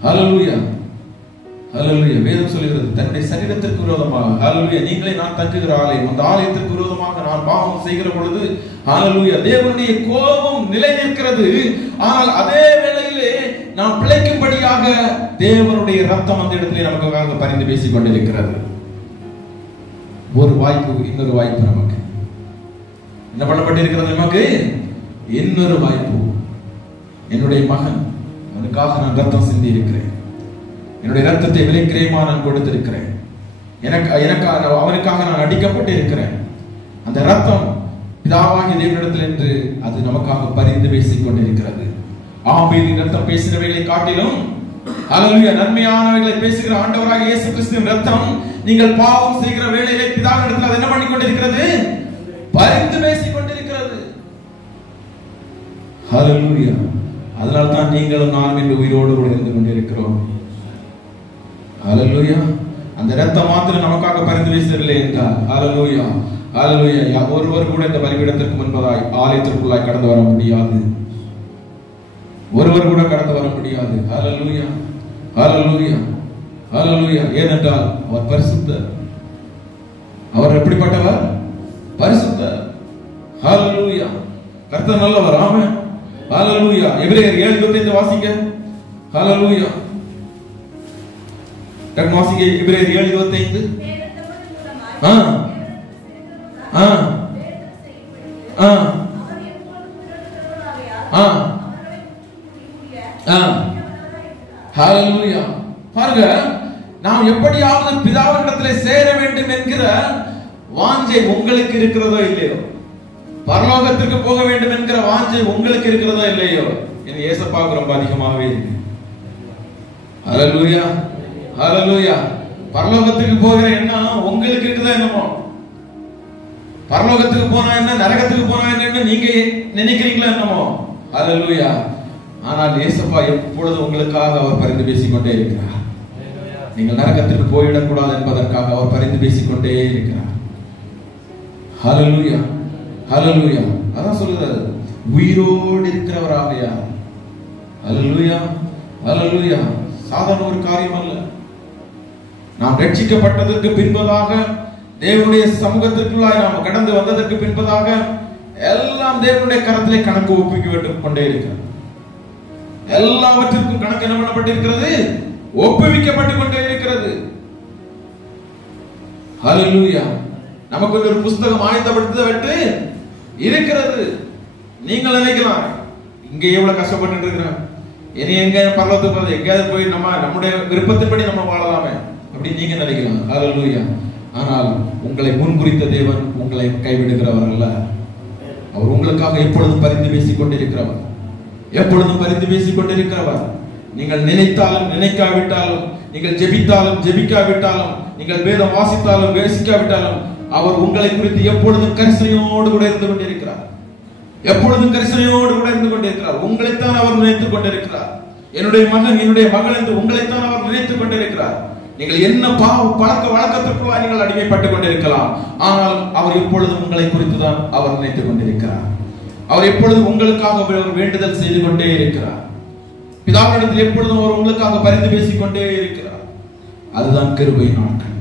ஹல்லேலூயா, ஹல்லேலூயா. வேதம் சொல்கிறது தன்னுடைய சரீரத்திற்கு விரோதமாக, ஹல்லேலூயா, நீங்களே நான் தங்குகிற ஆலயம், அந்த ஆலயத்திற்கு விரோதமாக நான் பாவம் செய்கிற பொழுது, ஹல்லேலூயா, தேவனுடைய கோபம் நிலை நிற்கிறது. ஆனால் அதே வேளையிலே நாம் பிழைக்கும்படியாக தேவனுடைய ரத்தம் அந்த இடத்திலே நமக்காக பரிந்து பேசிக் கொண்டிருக்கிறது. ஒரு வாய்ப்பு, இன்னொரு வாய்ப்பு நமக்கு என்ன பண்ணப்பட்டிருக்கிறது? நமக்கு இன்னொரு வாய்ப்பு. என்னுடைய மகன், அவனுக்காக நான் ரத்தம் சிந்தி இருக்கிறேன். என்னுடைய ரத்தத்தை விலைக்கிரயமா நான் கொடுத்திருக்கிறேன். அவனுக்காக நான் அடிக்கப்பட்டு இருக்கிறேன். அந்த ரத்தம் பிதாவாகிய தேவனிடத்தில் என்று அது நமக்காக பரிந்து பேசிக் கொண்டிருக்கிறது. ஆபேலின் ரத்தம் பேசினவைகளை காட்டிலும் அல்லேலூயா நன்மையானவைகளை பேசுகிற ஆண்டவராகிய இயேசு கிறிஸ்துவின் ரத்தம் நீங்கள் பாவம் செய்கிற வேளையிலே பிதாவினிடத்தில் அது என்ன பண்ணி கொண்டிருக்கிறது? பரிந்து பேசிக் கொண்டிருக்கிறது. ஹல்லேலூயா. அதனால தான் நீங்களும் நானும் இன்று உயிரோடு கூட இருந்து கொண்டிருக்கிறோம். ஹல்லேலூயா. அந்த ரத்தம் மாத்திரம் நமக்காக பரிந்து பேசவில்லை என்றால் ஹல்லேலூயா ஹல்லேலூயா ஒருவர் கூட இந்த பலிபீடத்திற்கு முன்பதாய் ஆலயத்திற்குள்ளாய் கடந்து வர முடியாது. ஒருவர் கூட கடந்து வர முடியாது. ஹல்லேலூயா ஹல்லேலூயா ஹல்லேலூயா. ஏனென்றால் அவர் பரிசுத்தர். அவர் எப்படிப்பட்டவர்? பரிசுத்தர். ஹல்லேலூயா. கர்த்தர் நல்லவர். ஆமென். ஹல்லேலூயா. எபிரேயர் 7:25 வாசிங்க. ஹல்லேலூயா. வாசிங்க எபிரேயர் 7:25. ஹல்லேலூயா. பாருங்க, நாம் எப்படியாவது பிதாவினிடத்திலே சேர வேண்டும் என்கிற வாஞ்சை உங்களுக்கு இருக்கிறதோ இல்லையோ, பரலோகத்திற்கு போக வேண்டும் என்கிற வாஞ்சை உங்களுக்கு இருக்கிறதோ இல்லையோ, என் ஏசப்பாவுக்கு ரொம்ப அதிகமாகவே இருக்கு. ஹல்லேலூயா ஹல்லேலூயா. பரலோகத்துக்கு போகிற எண்ணம் உங்களுக்கு இருக்குதா என்னமோ? பரலோகத்துக்கு போனா என்ன, நரகத்துக்கு போனா என்ன நீங்க நினைக்கிறீங்களா என்னமோ? ஹல்லேலூயா. ஆனால் ஏசப்பா எப்பொழுது உங்களுக்காக அவர் பரிந்து பேசிக்கொண்டே இருக்கிறார். நீங்கள் நரகத்திற்கு போய்விடக் கூடாது என்பதற்காக அவர் பரிந்து பேசிக்கொண்டே இருக்கிறார். ஹல்லேலூயா ஹல்லேலூயா. அதான் சொல்லுறாரு, உயிரோடு இருக்கிறவராக யார்? ஹல்லேலூயா ஹல்லேலூயா. சாதாரண ஒரு காரியம் அல்ல. நாம் ரட்சிக்கப்பட்டதற்கு பின்பதாக, தேவனுடைய சமூகத்திற்குள்ளாய் நாம் கடந்து வந்ததற்கு பின்பதாக எல்லாம் தேவனுடைய கரத்திலே கணக்கு ஒப்புவிக்கப்பட்டு கொண்டே இருக்கிறது. எல்லாவற்றிற்கும் கணக்கு என்ன பண்ணப்பட்டிருக்கிறது? ஒப்புவிக்கப்பட்டு கொண்டே இருக்கிறது. ஹல்லேலூயா. நமக்கு ஒரு புஸ்தகம் ஆயத்தப்படுத்தப்பட்டு இருக்கிறது. நீங்கள் நினைக்கலாம், இங்க எவ்வளவு கஷ்டப்பட்டு இருக்கிறேன், இனி எங்க பரலோகத்துக்கு போறது, எங்கேயாவது போய் நம்முடைய விருப்பத்தின்படி நம்ம வாழலாமே அப்படி நீங்க நினைக்கலாம். ஹல்லேலூயா. ஆனால் உங்களை முன்குறித்த தேவன் உங்களை கைவிடுகிறவர் அல்ல. அவர் உங்களுக்காக எப்பொழுதும் பரிந்து பேசிக் கொண்டிருக்கிறவர். எப்பொழுதும் பரிந்து பேசிக் கொண்டிருக்கிறவர். நீங்கள் நினைத்தாலும் நினைக்காவிட்டாலும், நீங்கள் ஜெபித்தாலும் ஜெபிக்காவிட்டாலும், நீங்கள் வேதம் வாசித்தாலும் வாசிக்காவிட்டாலும், அவர் உங்களை குறித்து எப்பொழுதும் கரிசனையோடு கூட இருந்து கொண்டிருக்கிறார். எப்பொழுதும் கரிசனையோடு கூட இருந்து கொண்டிருக்கிறார். உங்களைத்தான் அவர் நினைத்துக் கொண்டிருக்கிறார். என்னுடைய மகன், என்னுடைய மகள் என்று உங்களைத்தான் அவர் நினைத்துக் கொண்டிருக்கிறார். நீங்கள் என்ன பழக்க வழக்கத்திற்குள்ளாக நீங்கள் அடிமைப்பட்டுக் கொண்டிருக்கலாம், ஆனால் அவர் எப்பொழுதும் உங்களை குறித்துதான் அவர் நினைத்துக் கொண்டிருக்கிறார். அவர் எப்பொழுதும் உங்களுக்காக ஒரு வேண்டுதல் செய்து கொண்டே இருக்கிறார். பிதாவிடத்தில் எப்பொழுதும் அவர் உங்களுக்காக பரிந்து பேசிக் கொண்டே இருக்கிறார். அதுதான் கிருபை நாட்கள்.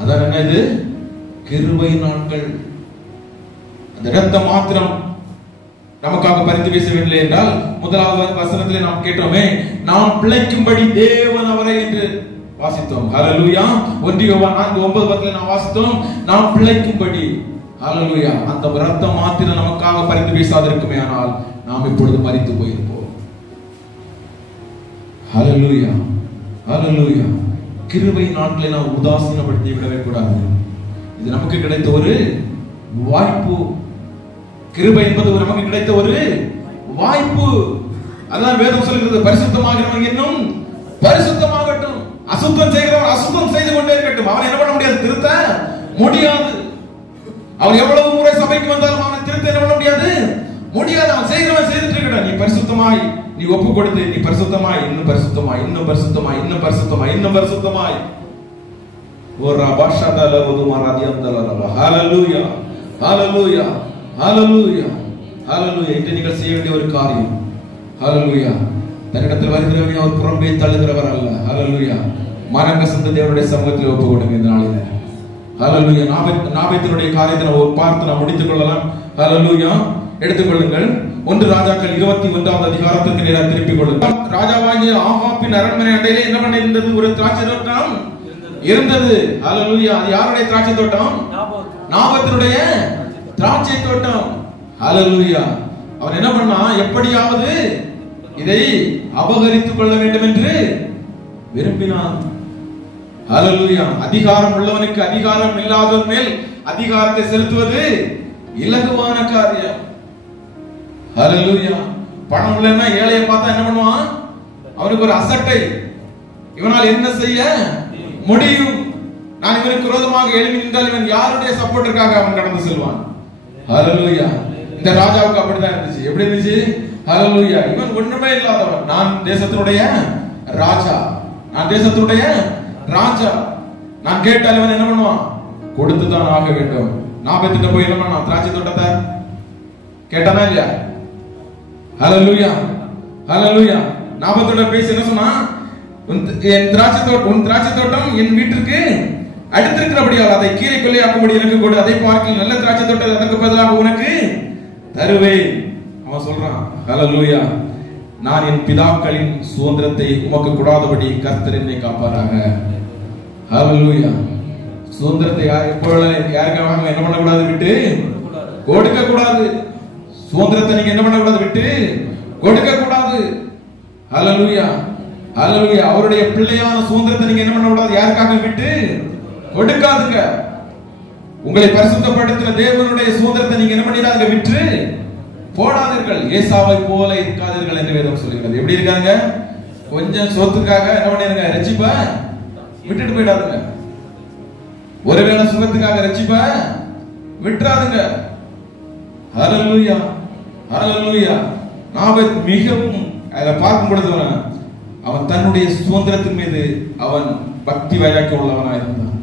அதான் என்னது? கிருபை நாட்கள். அந்த இரத்தம் மாத்திரம் நமக்காக பரிந்து பேசவில்லை என்றால், முதலாவது வசனத்திலே நாம் கேட்டோமே, நாம் பிழைக்கும்படி தேவன் அவரை என்று வாசித்தோம். ஹல்லேலூயா. 1 யோவான் 4:9 நாம் வாசித்தோம், நாம் பிழைக்கும்படி. ஹல்லேலூயா. அந்த இரத்தம் மாத்திரம் நமக்காக பரிந்து பேசாதிருக்குமே ஆனால் நாம் இப்பொழுது மரித்து போயிருப்போம். ஹல்லேலூயா ஹல்லேலூயா. கிருபை நாட்களை நாம் உதாசீனப்படுத்தி விடவே கூடாது. இது நமக்கு கிடைத்த ஒரு வாய்ப்பு. கிருபை என்பது நமக்கு கிடைத்த ஒரு வாய்ப்பு. அதான் வேதம் சொல்கிறது, பரிசுத்தமாகிறவன் இன்னும் பரிசுத்தமாகட்டும், அசுத்தம் செய்கிறவன் அசுத்தம் செய்து கொண்டே இருக்கட்டும். அவன் என்ன பண்ண முடியாது? திருத்த முடியாது. அவன் எவ்வளவு முறை சபைக்கு வந்தாலும் அவனை திருத்த என்ன பண்ண முடியாது? முடியாது. அவன் செய்கிறவன் செய்துட்டு இருக்கட்டும். நீ பரிசுத்தமாய், நீ ஒப்பு கொடுத்து, நீ பரிசுத்தமாய், இன்னும் பரிசுத்தமாய், இன்னும் பரிசுத்தமாய், இன்னும் பரிசுத்தமாய், இன்னும் பரிசுத்தமாய். ஒரு பாஷாதால ஒரு மராதியந்தல. ஹல்லேலூயா ஹல்லேலூயா ஹல்லேலூயா ஹல்லேலூயா. இது நீங்கள் செய்ய வேண்டிய ஒரு காரியம். ஹல்லேலூயா. தன்னிடத்தில் வருகிறவனை அவர் புறம்பே தள்ளுகிறவர் அல்ல. ஹல்லேலூயா. மனங்கசந்த தேவனுடைய சமூகத்தில் ஒப்பு கொடுங்க இந்த நாளில. ஹல்லேலூயா. நாபேத்தினுடைய காரியத்தை பார்த்து நாம் முடித்துக் கொள்ளலாம். ஹல்லேலூயா. எடுத்துக்கொள்ளுங்கள். 1 ராஜாக்கள் 21வது அதிகாரத்துக்கு நேரா திருப்பிக் கொள்ளுங்கள். ராஜாவாகிய ஆகாபின் அரண்மனை அண்டையிலே என்ன பண்ணிருந்தது? ஒரு திராட்சை தோட்டம் இருந்தது. ஹல்லேலூயா. அது யாருடைய திராட்சை தோட்டம்? நாபோத்தினுடைய திராட்சை தோட்டம். ஹல்லேலூயா. அவன் என்ன பண்ணா? எப்படியாவது இதை அபகரித்துக் கொள்ள வேண்டும் என்று விரும்பினான். ஹல்லேலூயா. அதிகாரம் உள்ளவனுக்கு அதிகாரம் இல்லாதவன் மேல் அதிகாரத்தை செலுத்துவது இலகுவான காரியம். ஹல்லேலூயா. பணம் இல்லைன்னா ஏழையை பார்த்தா என்ன பண்ணுவான்? அவனுக்கு ஒரு அசட்டை. இவனால் என்ன செய்ய முடியும்? நான் இவனுக்கு விரோதமாக எழுப்பி நின்றால் இவன் யாருடைய சப்போர்ட்டுக்காக அவன் கடந்து செல்வான்? ஹல்லேலூயா. இந்த ராஜாவுக்கு அப்படிதான் இருந்துச்சு. எப்படி இருந்துச்சு? ஹல்லேலூயா. இவன் ஒண்ணுமே இல்லாதவன். நான் தேசத்தினுடைய ராஜா, நான் தேசத்தினுடைய ராஜா. நான் கேட்டால் இவன் என்ன பண்ணுவான்? கொடுத்துதான் ஆக வேண்டும். நாபோத்திட்ட போய் என்ன பண்ணான்? திராட்சை தோட்டத்தை கேட்டானா இல்லையா? ஹல்லேலூயா. ஹல்லேலூயா. நாபோத்தோட பேசி என்ன சொன்னா? உன் திராட்சை தோட்டம் என் வீட்டிற்கு அடுத்திருக்கிறபடியால் அதை கீரை கொள்ளையாக்கும்படி எனக்கு கொடு. அதை பார்க்க நல்ல திராட்சை தோட்டம் அதற்கு பதிலாக உனக்கு தருவேன். அவன் சொல்றான், ஹல்லேலூயா, நான் என் பிதாக்களின் சுதந்திரத்தை உமக்கு கூடாதபடி கர்த்தர் என்னை காப்பாராக. ஹல்லேலூயா. சுதந்திரத்தை யாருக்காக என்ன பண்ணக்கூடாது? விட்டு கொடுக்க கூடாது. சுதந்திரத்தை நீங்க என்ன பண்ணக்கூடாது? விட்டு கொடுக்க கூடாது. ஹல்லேலூயா. ஹல்லேலூயா. அவருடைய பிள்ளையான சுதந்திரத்தை நீங்க என்ன பண்ணக்கூடாது? யாருக்காக விட்டு கொடுக்காதுங்க. உங்களை பரிசுத்தப்படுத்தின தேவனுடைய சுதந்திரத்தை நீங்க என்ன பண்ணிடாதீங்க? விட்டு போடாதீர்கள். ஏசாவை போல இருக்காதீர்கள் என்று வேதம் சொல்லுகிறது. எப்படி இருக்காங்க? கொஞ்சம் சொத்துக்காக என்ன பண்ணிருங்க? ரட்சிப்ப விட்டுட்டு போயிடாதுங்க. ஒருவேளை சுகத்துக்காக ரட்சிப்ப விட்டுறாதுங்க. ஹல்லேலூயா. ஹல்லேலூயா. நாபோத் மிகவும் அதை பார்க்கும் பொழுது அவன் தன்னுடைய சுதந்திரத்தின் மீது அவன் பக்தி வைராக்கியம் உள்ளவனாக இருந்தான்.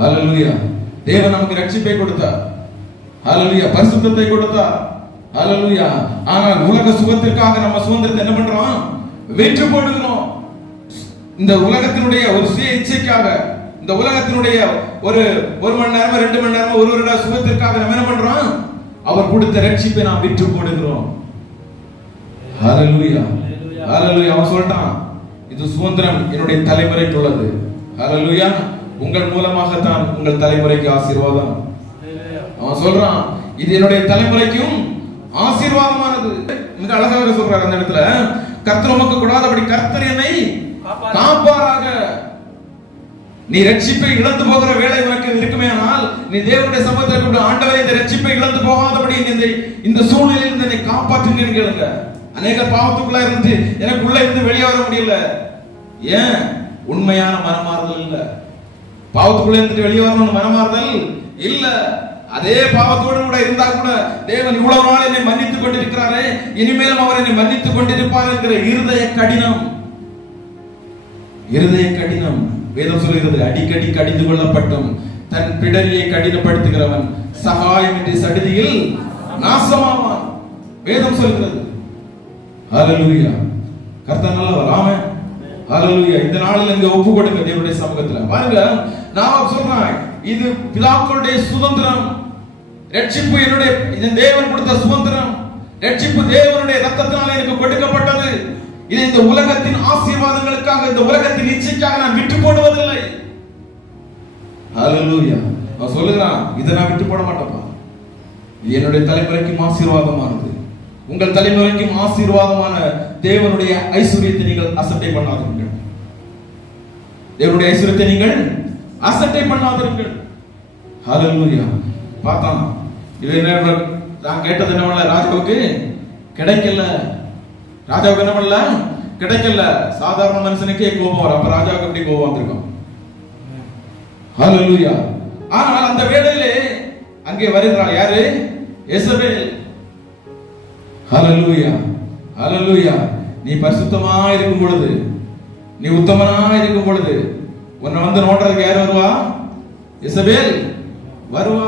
ஹல்லேலூயா. தேவன் நமக்கு ரட்சிப்பை கொடுத்தார். ஹல்லேலூயா. பரிசுத்தத்தை கொடுத்தார். ஹல்லேலூயா. ஆனால் உலக சுகத்திற்காக நம்ம சுதந்திரத்தை என்ன பண்றோம்? விற்று போடுகிறோம். இந்த உலகத்தினுடைய ஒரு சுய இச்சைக்காக, இந்த உலகத்தினுடைய ஒரு மணி நேரம் 2 மணி நேரம் ஒரு வருட சுகத்திற்காக நம்ம என்ன பண்றோம்? அவர் கொடுத்த ரட்சிப்பை நாம் விற்று போடுகிறோம். ஹல்லேலூயா. ஹல்லேலூயா. அவன் சொல்றான், இது சுதந்திரம் என்னுடைய தலைமுறைக்கு உள்ளது. ஹல்லேலூயா. உங்கள் மூலமாகத்தான் உங்கள் தலைமுறைக்கு ஆசீர்வாதம். அவன் சொல்றான், இது என்னுடைய தலைமுறைக்கும் ஆசீர்வாதமானது. மிக அழகாக சொல்றார் அந்த இடத்துல, கர்த்தர் உமக்கு கூடாதபடி கர்த்தர் என்னை காப்பாராக. நீ ரட்சிப்பை இழந்து போகிற வேலை உனக்கு இருக்குமேயானால் நீ தேவனுடைய சமூகத்தில் கூப்பிட்டு, ஆண்டவரே இந்த ரட்சிப்பை இழந்து போகாதபடி இந்த சூழ்நிலையில் என்னை காப்பாற்றுங்க கேளுங்க. அநேக பாவத்துக்குள்ள இருந்து எனக்கு உள்ள இருந்து வெளியே வர முடியல. ஏன்? உண்மையான மனமாறுதல் இல்ல. பாவத்துக்குள்ள இருந்து வெளியே வரணும்னு மனமாறுதல் இல்ல. அதே பாவத்தோடு கூட இருந்தா கூட தேவன் இவ்வளவு நாள் என்னை மன்னித்துக் கொண்டிருக்கிறாரே, இனிமேலும் அவர் என்னை மன்னித்துக் கொண்டிருப்பார் என்கிற இருதய கடினம். இருதய கடினம். வேதம் சொல்கிறது, அடிக்கடி கடிந்து கொள்ளப்பட்டும் தன் பிடரியை கடினப்படுத்துகிறவன் சகாயமின்றி சடுதியில் நாசமாவான். வேதம் சொல்கிறது. ஹல்லேலூயா. கர்த்தர் நல்லவர். ஆமென். ஹல்லேலூயா. இந்த நாளில் இங்க ஒப்பு கொடுங்க தேவனுடைய சமூகத்துல. பாருங்க, நான் சொல்றேன், இது பிதாக்களுடைய சுதந்திரம். ரட்சிப்பு என்னுடைய தேவன் கொடுத்த சுதந்திரம். ரட்சிப்பு தேவனுடைய ரத்தத்தினால் எனக்கு கொடுக்கப்பட்டது. இது இந்த உலகத்தின் ஆசீர்வாதங்களுக்காக, இந்த உலகத்தின் இச்சைக்காக நான் விட்டு போடுவதில்லை. ஹல்லேலூயா. நான் சொல்லுகிறான், இதை நான் விட்டு போட மாட்டேன்ப்பா. இது என்னுடைய தலைமுறைக்கும் ஆசீர்வாதமானது. உங்கள் தலைமுறைக்கும் ஆசீர்வாதமான தேவனுடைய ஐஸ்வரியத்தை நீங்கள் அசட்டை பண்ணாதீர்கள். தேவனுடைய ஐஸ்வரியத்தை நீங்கள் அசட்டை பண்ணாதீர்கள். ஹல்லேலூயா. பார்த்தான், இது என்ன? நான் கேட்டது என்ன பண்ணல? ராஜாவுக்கு கிடைக்கல. ராஜாவுக்கு என்ன பண்ணல? கிடைக்கல. சாதாரண மனுஷனுக்கே கோபம் வரும். அப்ப ராஜாவுக்கு எப்படி கோபம் வந்திருக்கும்? ஹல்லேலூயா. ஆனால் அந்த வேளையிலே அங்கே வருகிறாள் யாரு? எசபேல். ஹல்லேலூயா. ஹல்லேலூயா. நீ பரிசுத்தமா இருக்கும் பொழுது, நீ உத்தமனா இருக்கும் பொழுது உன்னை வந்து நோண்டறதுக்கு யார் வருவா? எசபேல் வருவா.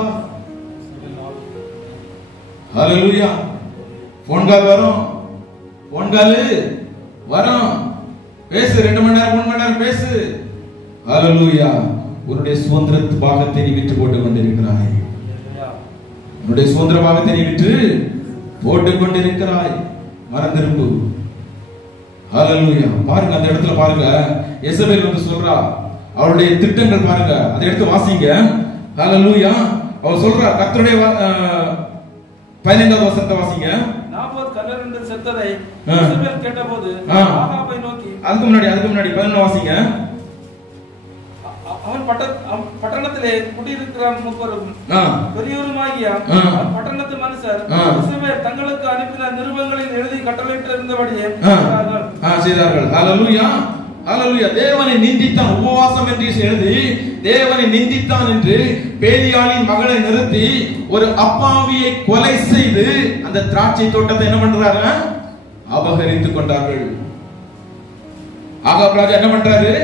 ஹல்லேலூயா. போன் கால் வரும். போன் கால் வரும். பேசு, 2 மணி நேரம் 3 மணி நேரம் பேசு. ஹல்லேலூயா. உன்னுடைய சுதந்திர பாகத்தை நீ விட்டு போட்டு கொண்டிருக்கிறாய். உன்னுடைய சுதந்திர பாகத்தை நீ விட்டு போட்டுக் கொண்டிருக்கிறாய், மறந்திருப்பு. ஹalleluya. பாருங்க அந்த இடத்துல பாருங்க, எசபேல் வந்து சொல்றா, அவருடைய திட்டங்கள் பாருங்க, அதை எடுத்து வாசிங்க. ஹalleluya. அவர் சொல்றா, கர்த்தருடைய 15வது வசனத்தை வாசிங்க. நாபோத் கல்லறையில் செத்ததை எசபேல் கேட்டபோது ஆகாபை நோக்கி, அதுக்கு முன்னாடி 11 வாசிங்க. அவன் பட்டணத்திலே குடியிருக்கிற மூப்பரும் பெரியோருமாகிய பட்டணத்து மனுஷர் எசபேல் தங்களுக்கு அனுப்பின நிருபங்களில் எழுதி கட்டளையிட்டு இருந்தபடியே செய்தார்கள். ஹalleluya. ஹalleluya. தேவனை நிந்தித்தான், உபவாசம் என்று எழுதி தேவனை நிந்தித்தான் என்று பேலியாளின் மகளை நிறுத்தி ஒரு அப்பாவியை கொலை செய்து அந்த திராட்சை தோட்டத்தை என்ன பண்றாங்க? அபகரித்துக் கொண்டார்கள். ஆகாப் ராஜா என்ன பண்றாரு?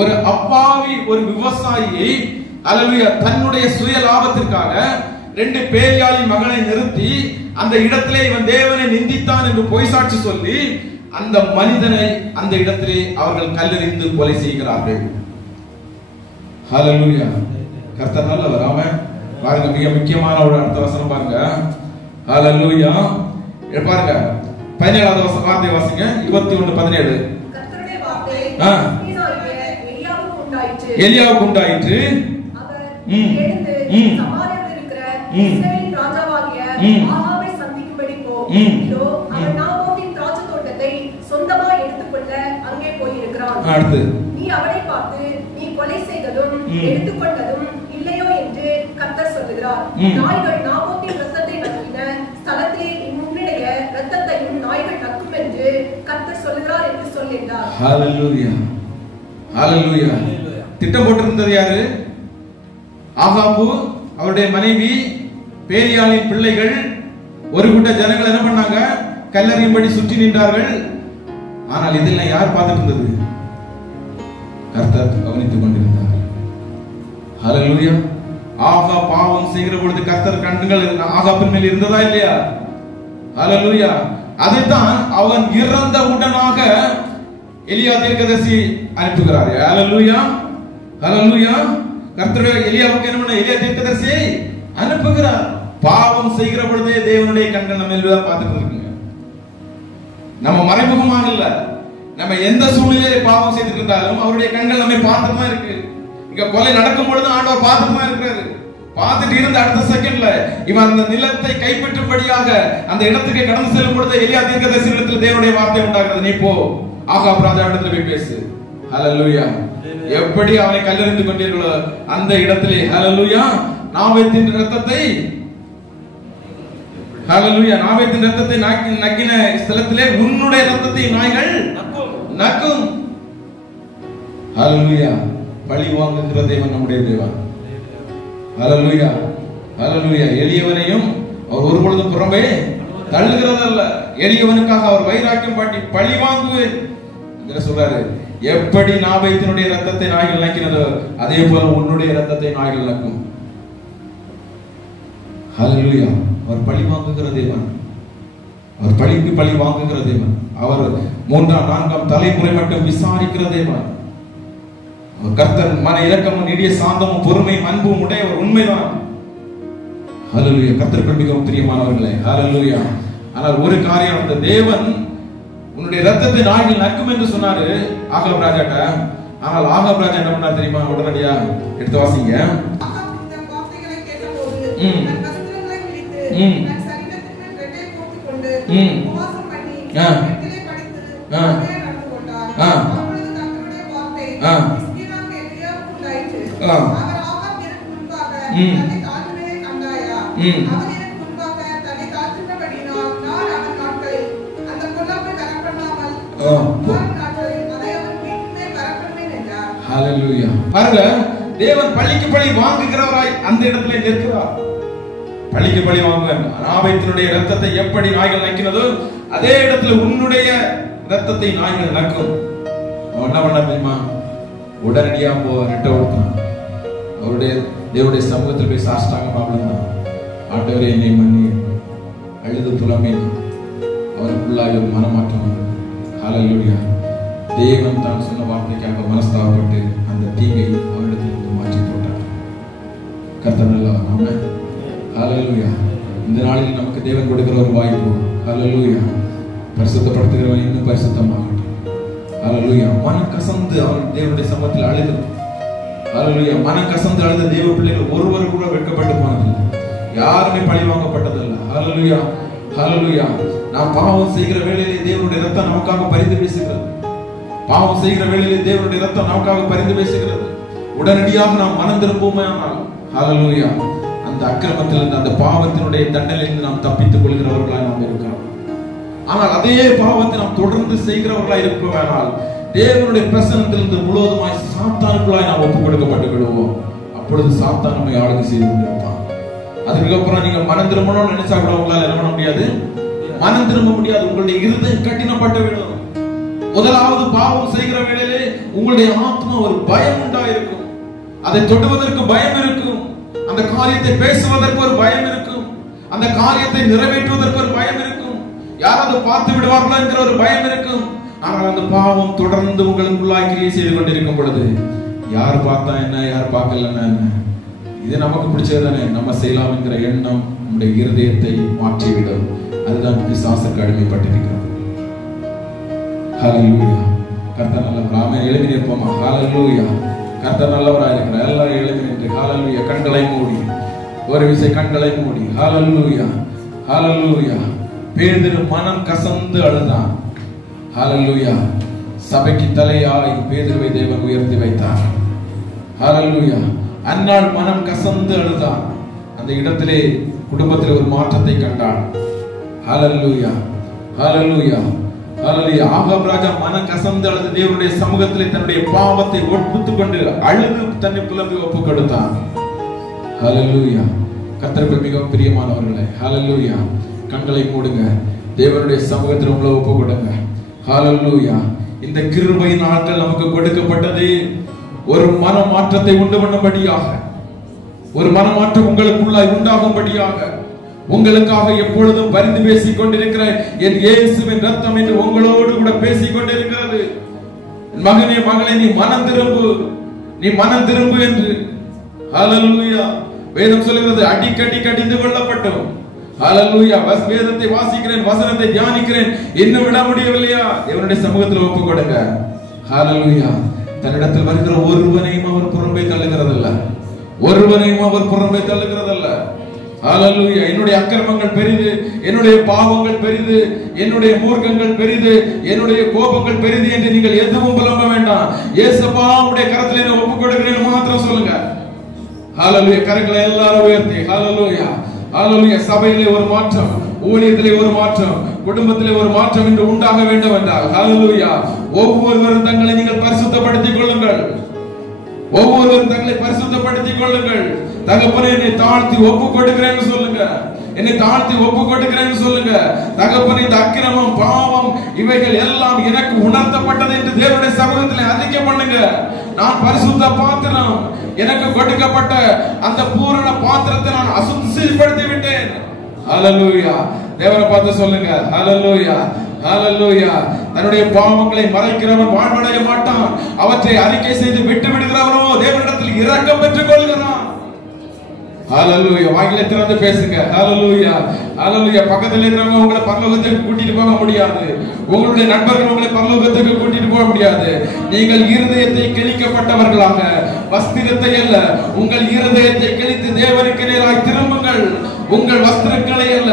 ஒரு அப்பாவி, ஒரு விவசாயியை ஹalleluya தன்னுடைய சுய லாபத்திற்காக 2 பேலியாளின் மகனை நிறுத்தி அந்த இடத்திலே இவன் தேவனை நிந்தித்தான் என்று பொய் சாட்சி சொல்லி அந்த மனிதனை அந்த இடத்திலே அவர்கள் கல்லெறிந்து கொலை செய்கிறார்கள். ஹalleluya. கர்த்தர் நல்லவர். ஆமென். பாருங்க, மிக முக்கியமான ஒரு அடுத்த வசனம் பாருங்க. ஹalleluya. பாருங்க 17வது வார்த்தை வாசிங்க. 21:17. கர்த்தருடைய வார்த்தை எலியாவுக்கு உண்டாயிற்று. அவர் எழுந்து சமாரியத்தில் இருக்கிற இஸ்ரவேலின் ராஜாவாகிய ஆகாபை சந்திக்கும்படி போ. இதோ அவன் நாபோத்தின் திராட்சை தோட்டத்தை சொந்தமாய் எடுத்துக்கொள்ள அங்கே போயிருக்கிறான். அடுத்து, நீ அவனை பார்த்து, நீ கொலை செய்ததும் எடுத்துக்கொண்டதும் இல்லையோ என்று கர்த்தர் சொல்லுகிறார். நாய்கள் நாபோத்தின் இரத்தத்தை நக்கின ஸ்தலத்திலே உன்னுடைய இரத்தத்தையும் நாய்கள் நக்கும் என்று கர்த்தர் சொல்லுகிறார் என்று சொல்லினார். ஹalleluya. ஹalleluya. திட்டம் போட்டிருந்தது யாரு? ஆகாபு, அவருடைய மனைவி, பேலியாளின் பிள்ளைகள், ஒரு கூட்ட ஜனங்கள் என்ன பண்ணாங்க? கல்லறையும்படி சுற்றி நின்றார்கள். ஆனால் இதெல்லாம் யார் பார்த்துட்டு இருந்தது? கர்த்தர் கவனித்துக் கொண்டிருந்தார். ஹalleluya. ஆகா பாவம் செய்கிற பொழுது கர்த்தர் கண்கள் ஆகாபின் மேல் இருந்ததா இல்லையா? ஹalleluya. அதைத்தான் அவன் இறந்த உடனாக எலியா தீர்க்கதரிசி அனுப்புகிறார். ஹalleluya. ஹalleluya. கர்த்தருடைய எலியாவுக்கு என்ன பண்ண? எலியா தீர்க்கதரிசியை அனுப்புகிறார். பாவம் செய்கிற பொழுதே தேவனுடைய கண்கள் நம்ம எல்லாம் பார்த்துட்டு இருக்குங்க. நம்ம மறைமுகமாக இல்ல, நம்ம எந்த சூழ்நிலையில பாவம் செய்துட்டு இருந்தாலும் அவருடைய கண்கள் நம்மை பார்த்துட்டு தான் இருக்கு. இங்க கொலை நடக்கும் பொழுது ஆண்டவர் பார்த்துட்டு தான் இருக்கிறாரு. பார்த்துட்டு இருந்த அடுத்த செகண்ட்ல இவன் அந்த நிலத்தை கைப்பற்றும்படியாக அந்த இடத்துக்கு கடந்து செல்லும் பொழுது எலியா தீர்க்கதரிசி இடத்துல தேவனுடைய வார்த்தை உண்டாகிறது. நீ போ, ஆகாப் ராஜா இடத்துல போய் பேசு. ஹalleluya. எப்படி அவனை கல்லெறிந்து கொண்டீர்களோ அந்த இடத்திலே ஹalleluya நாபோத்தின் இரத்தத்தை ஹalleluya நாபோத்தின் இரத்தத்தை நக்கின ஸ்தலத்திலே உன்னுடைய இரத்தத்தை நாய்கள் நக்கும். ஹalleluya. பழி வாங்குகிற தேவன் நம்முடைய தேவன். ஹalleluya. ஹalleluya. எளியவனையும் அவர் ஒருபொழுதும் புறம்பே தள்ளுகிறதல்ல. எளியவனுக்காக அவர் வைராக்கியம் பாட்டி பழி வாங்குவேன் என்று சொல்றாரு. எப்படி நாபோத்தினுடைய இரத்தத்தை நாய்கள் நக்கினதோ அதே போல உன்னுடைய இரத்தத்தை நாய்கள் நக்கும். ஹalleluya. அவர் பழி வாங்குகிற தேவன். அவர் பழிக்கு பழி வாங்குகிற தேவன். அவர் 3ஆம் 4ஆம் தலைமுறை மட்டும் விசாரிக்கிற தேவன். கர்த்தர் மன இரக்கமும் நீடிய சாந்தமும் பொறுமையும் அன்பும் உடையவர். உண்மைதான். ஹalleluya. கர்த்தருக்கு மிகவும் பிரியமானவர்களே. ஹalleluya. ஆனால் ஒரு காரியம், அந்த தேவன் உன்னுடைய இரத்தத்தை நாய்கள் நக்கும் என்று சொன்னாரு ஆகாப் ராஜாட்ட. ஆனால் ஆகாப் ராஜா என்ன பண்ணார் தெரியுமா? உடனடியா எடுத்து வாசிங்க. பாருங்க, தேவன் பழிக்கு பழி வாங்குகிறவராய் அந்த இடத்துல நிற்கிறார். பழிக்கு பழி வாங்க. நாபோத்தினுடைய இரத்தத்தை எப்படி நாய்கள் நக்கினதோ அதே இடத்துல உன்னுடைய இரத்தத்தை நாய்கள் நக்கும். என்ன பண்ண தெரியுமா? உடனடியா போ ரெட்ட ஒருத்தான் அவருடைய தேவனுடைய சமூகத்தில் போய் சாஷ்டாங்கமா விழுந்தான். ஆண்டவரே என்னை மன்னி அழுது புலமேன். அவனுக்குள்ளாக ஒரு மனமாற்றம் வந்தது. ஹalleluya. தேவன் தான் சொன்ன வார்த்தைக்காக மனஸ்தாபப்பட்டு அந்த தீங்கை அவரிடத்திலிருந்து மாற்றி போட்டார். கர்த்தர் நல்லவர். ஆமென். ஹalleluya. இந்த நாளில் நமக்கு தேவன் கொடுக்கிற ஒரு வாய்ப்பு. ஹல்லேலூயா. பரிசுத்தப்படுத்துகிறவன் இன்னும் பரிசுத்தமாகட்டும். ஹல்லேலூயா. மனம் கசந்து அவன் தேவனுடைய சமூகத்தில் அழுது. ஹல்லேலூயா. மனம் கசந்து அழுத தேவ பிள்ளைகள் ஒருவர் கூட வெட்கப்பட்டு போனதில்லை. யாருமே பழி வாங்கப்பட்டதில்லை. ஹல்லேலூயா. ஹல்லேலூயா. நாம் பாவம் செய்கிற வேளையிலே தேவனுடைய ரத்தம் நமக்காக பரிந்து பேசுகிறது. பாவம் செய்கிற வேளையிலே தேவனுடைய ரத்தம் நமக்காக பரிந்து பேசுகிறது. உடனடியாக நாம் மனம் திரும்புவோமானால் ஹல்லேலூயா அந்த அக்கிரமத்திலிருந்து அந்த பாவத்தினுடைய தண்டனையிலிருந்து நாம் தப்பித்துக் கொள்கிறவர்களாய் நாம் இருக்கிறோம். ஆனால் அதே பாவத்தை நாம் தொடர்ந்து செய்கிறவர்களாய் இருப்போமானால் தேவனுடைய பிரசன்னத்திலிருந்து முழுவதுமாய் சாத்தானுக்குள்ளாய் நாம் ஒப்புக் கொடுக்கப்பட்டு விடுவோம். அப்பொழுது சாத்தான் நம்மை ஆளுகை செய்து கொண்டிருப்பான். அதுக்கப்புறம் நீங்க மனம் திரும்பணும்னு நினைச்சா கூட உங்களால என்ன பண்ண முடியாது, மனம் திரும்ப முடியாது. உங்களுடைய இருதயம் கடினப்பட்டு விடும். முதலாவது பாவம் செய்கிற வேளையிலே உங்களுடைய ஆத்மா ஒரு பயம் உண்டாயிருக்கும். அதை தொடுவதற்கு பயம் இருக்கும். அந்த காரியத்தை பேசுவதற்கு ஒரு பயம் இருக்கும். அந்த காரியத்தை நிறைவேற்றுவதற்கு ஒரு பயம் இருக்கும். யாராவது பார்த்து விடுவார்களா என்கிற ஒரு பயம் இருக்கும். ஆனால் அந்த பாவம் தொடர்ந்து உங்களுக்குள்ளாய் கிரியை செய்து கொண்டிருக்கும் பொழுது யார் பார்த்தா என்ன, யார் பார்க்கலன்னா என்ன, இது நமக்கு பிடிச்சது தானே, நம்ம செய்யலாம் என்கிற எண்ணம் நம்முடைய இருதயத்தை மாற்றிவிடும். அதுதான் பிசாசுக்கு அடிமைப்பட்டிருக்கிறது. ஹல்லேலூயா. கர்த்தர் நல்லவர். ஆமென். எழுதி நிற்போமா? ஹல்லேலூயா. கர்த்தர் நல்லவராக இருக்கிறார். எல்லாரும் எழுதி நின்று ஹல்லேலூயா. கண்களை மூடி ஒரு விசை கண்களை மூடி ஹல்லேலூயா. ஹல்லேலூயா. பேதுரு மனம் கசந்து அழுதான். ஹல்லேலூயா. சபைக்கு தலையாய் பேதுருவை தேவன் உயர்த்தி வைத்தார். ஹல்லேலூயா. அன்னாள் மனம் கசந்து அழுதான். அந்த இடத்திலே குடும்பத்தில் ஒரு மாற்றத்தை கண்டாள். ஹல்லேலூயா. ஹல்லேலூயா. ஹல்லேலூயா. ஆகாப் ராஜா மனம் கசந்து அழுது தேவனுடைய சமூகத்திலே தன்னுடைய பாவத்தை ஒப்புத்துக் கொண்டு அழுது தன்னை புலம்பி ஒப்புக் கொடுத்தான். ஹல்லேலூயா. கர்த்தருக்கு மிகவும் பிரியமானவர்களே, ஹல்லேலூயா. கண்களை மூடுங்க. தேவனுடைய சமூகத்தில் உங்களை ஒப்புக் கொடுங்க. ஹல்லேலூயா. இந்த கிருபை நாட்கள் நமக்கு கொடுக்கப்பட்டது ஒரு மன மாற்றத்தை உண்டு பண்ணும்படியாக, ஒரு மனமாற்றம் உங்களுக்குள்ளாய் உண்டாகும்படியாக, உங்களுக்காக எப்பொழுதும் பரிந்து பேசிக் கொண்டிருக்கிற என் இயேசுவின் ரத்தம் என்று உங்களோடு கூட பேசிக் கொண்டிருக்கிறது. மகனே மகளே, நீ மனம் திரும்பு, நீ மனம் திரும்பு என்று. ஹல்லேலூயா. வேதம் சொல்கிறது அடிக்கடி கடிந்து கொள்ளப்பட்டோம். ஹல்லேலூயா. வேதத்தை வாசிக்கிறேன், வசனத்தை தியானிக்கிறேன், இன்னும் விட முடியவில்லையா? தேவனுடைய சமூகத்தில் ஒப்புக் கொடுங்க. ஹல்லேலூயா. தன்னிடத்தில் வருகிற ஒருவனையும் அவர் புறம்பே தள்ளுகிறதல்ல, ஒருவனையும் அவர் புறம்பே தள்ளுகிறதல்ல. ஹல்லேலூயா. என்னுடைய அக்கிரமங்கள் பெரிது, என்னுடைய பாவங்கள் பெரிது, என்னுடைய மூர்க்கங்கள் பெரிது, என்னுடைய கோபங்கள் பெரிது என்று நீங்கள் எதுவும் புலம்ப வேண்டாம். இயேசுப்பா உம்முடைய கரத்திலே நான் ஒப்புக் கொடுக்கிறேன் மாத்திரம் சொல்லுங்க. ஹல்லேலூயா. கரங்களை எல்லாரும் உயர்த்தி ஹல்லேலூயா. ஹல்லேலூயா. சபையிலே ஒரு மாற்றம், ஊழியத்திலே ஒரு மாற்றம், குடும்பத்திலே ஒரு மாற்றம் என்று உண்டாக வேண்டும் என்றால் ஹல்லேலூயா ஒவ்வொருவரும் தங்களை நீங்கள் பரிசுத்தப்படுத்திக் கொள்ளுங்கள். ஒவ்வொருவரும் தங்களை பரிசுத்தப்படுத்திக் கொள்ளுங்கள். தகப்பனே என்னை தாழ்த்தி ஒப்புக் கொடுக்கிறேன்னு சொல்லுங்க. என்னை தாழ்த்தி ஒப்புக் கொடுக்கிறேன்னு சொல்லுங்க. தகப்பனே இந்த அக்கிரமம், பாவம் இவைகள் எல்லாம் எனக்கு உணர்த்தப்பட்டது என்று தேவனுடைய சமூகத்தில் அறிக்கை பண்ணுங்க. நான் பரிசுத்த பாத்திரம், எனக்கு கொடுக்கப்பட்ட அந்த பூரண பாத்திரத்தை நான் அசுத்தப்படுத்தி விட்டேன். ஹல்லேலூயா. தேவனை பார்த்து சொல்லுங்க. ஹல்லேலூயா. ஹல்லேலூயா. தன்னுடைய பாவங்களை மறைக்கிறவன் வாழ்வடைய மாட்டான். அவற்றை அறிக்கை செய்து விட்டு விடுகிறவனோ தேவனிடத்தில் இரக்கம் பெற்றுக் கொள்கிறான். ஹல்லேலூயா. வாயிலே திறந்து பேசுங்க. ஹல்லேலூயா. ஹல்லேலூயா. பக்கத்தில் இருக்கிறவங்க உங்களை பரலோகத்துக்கு கூட்டிட்டு போக முடியாது. உங்களுடைய நண்பர்கள் உங்களை பரலோகத்துக்கு கூட்டிட்டு போக முடியாது. நீங்கள் இருதயத்தை கிழிக்கப்பட்டவர்களாக, வஸ்திரத்தை அல்ல, உங்கள் இருதயத்தை கிழித்து தேவனுக்கு நேராய் திரும்புங்கள். உங்கள் வஸ்திரங்களை அல்ல,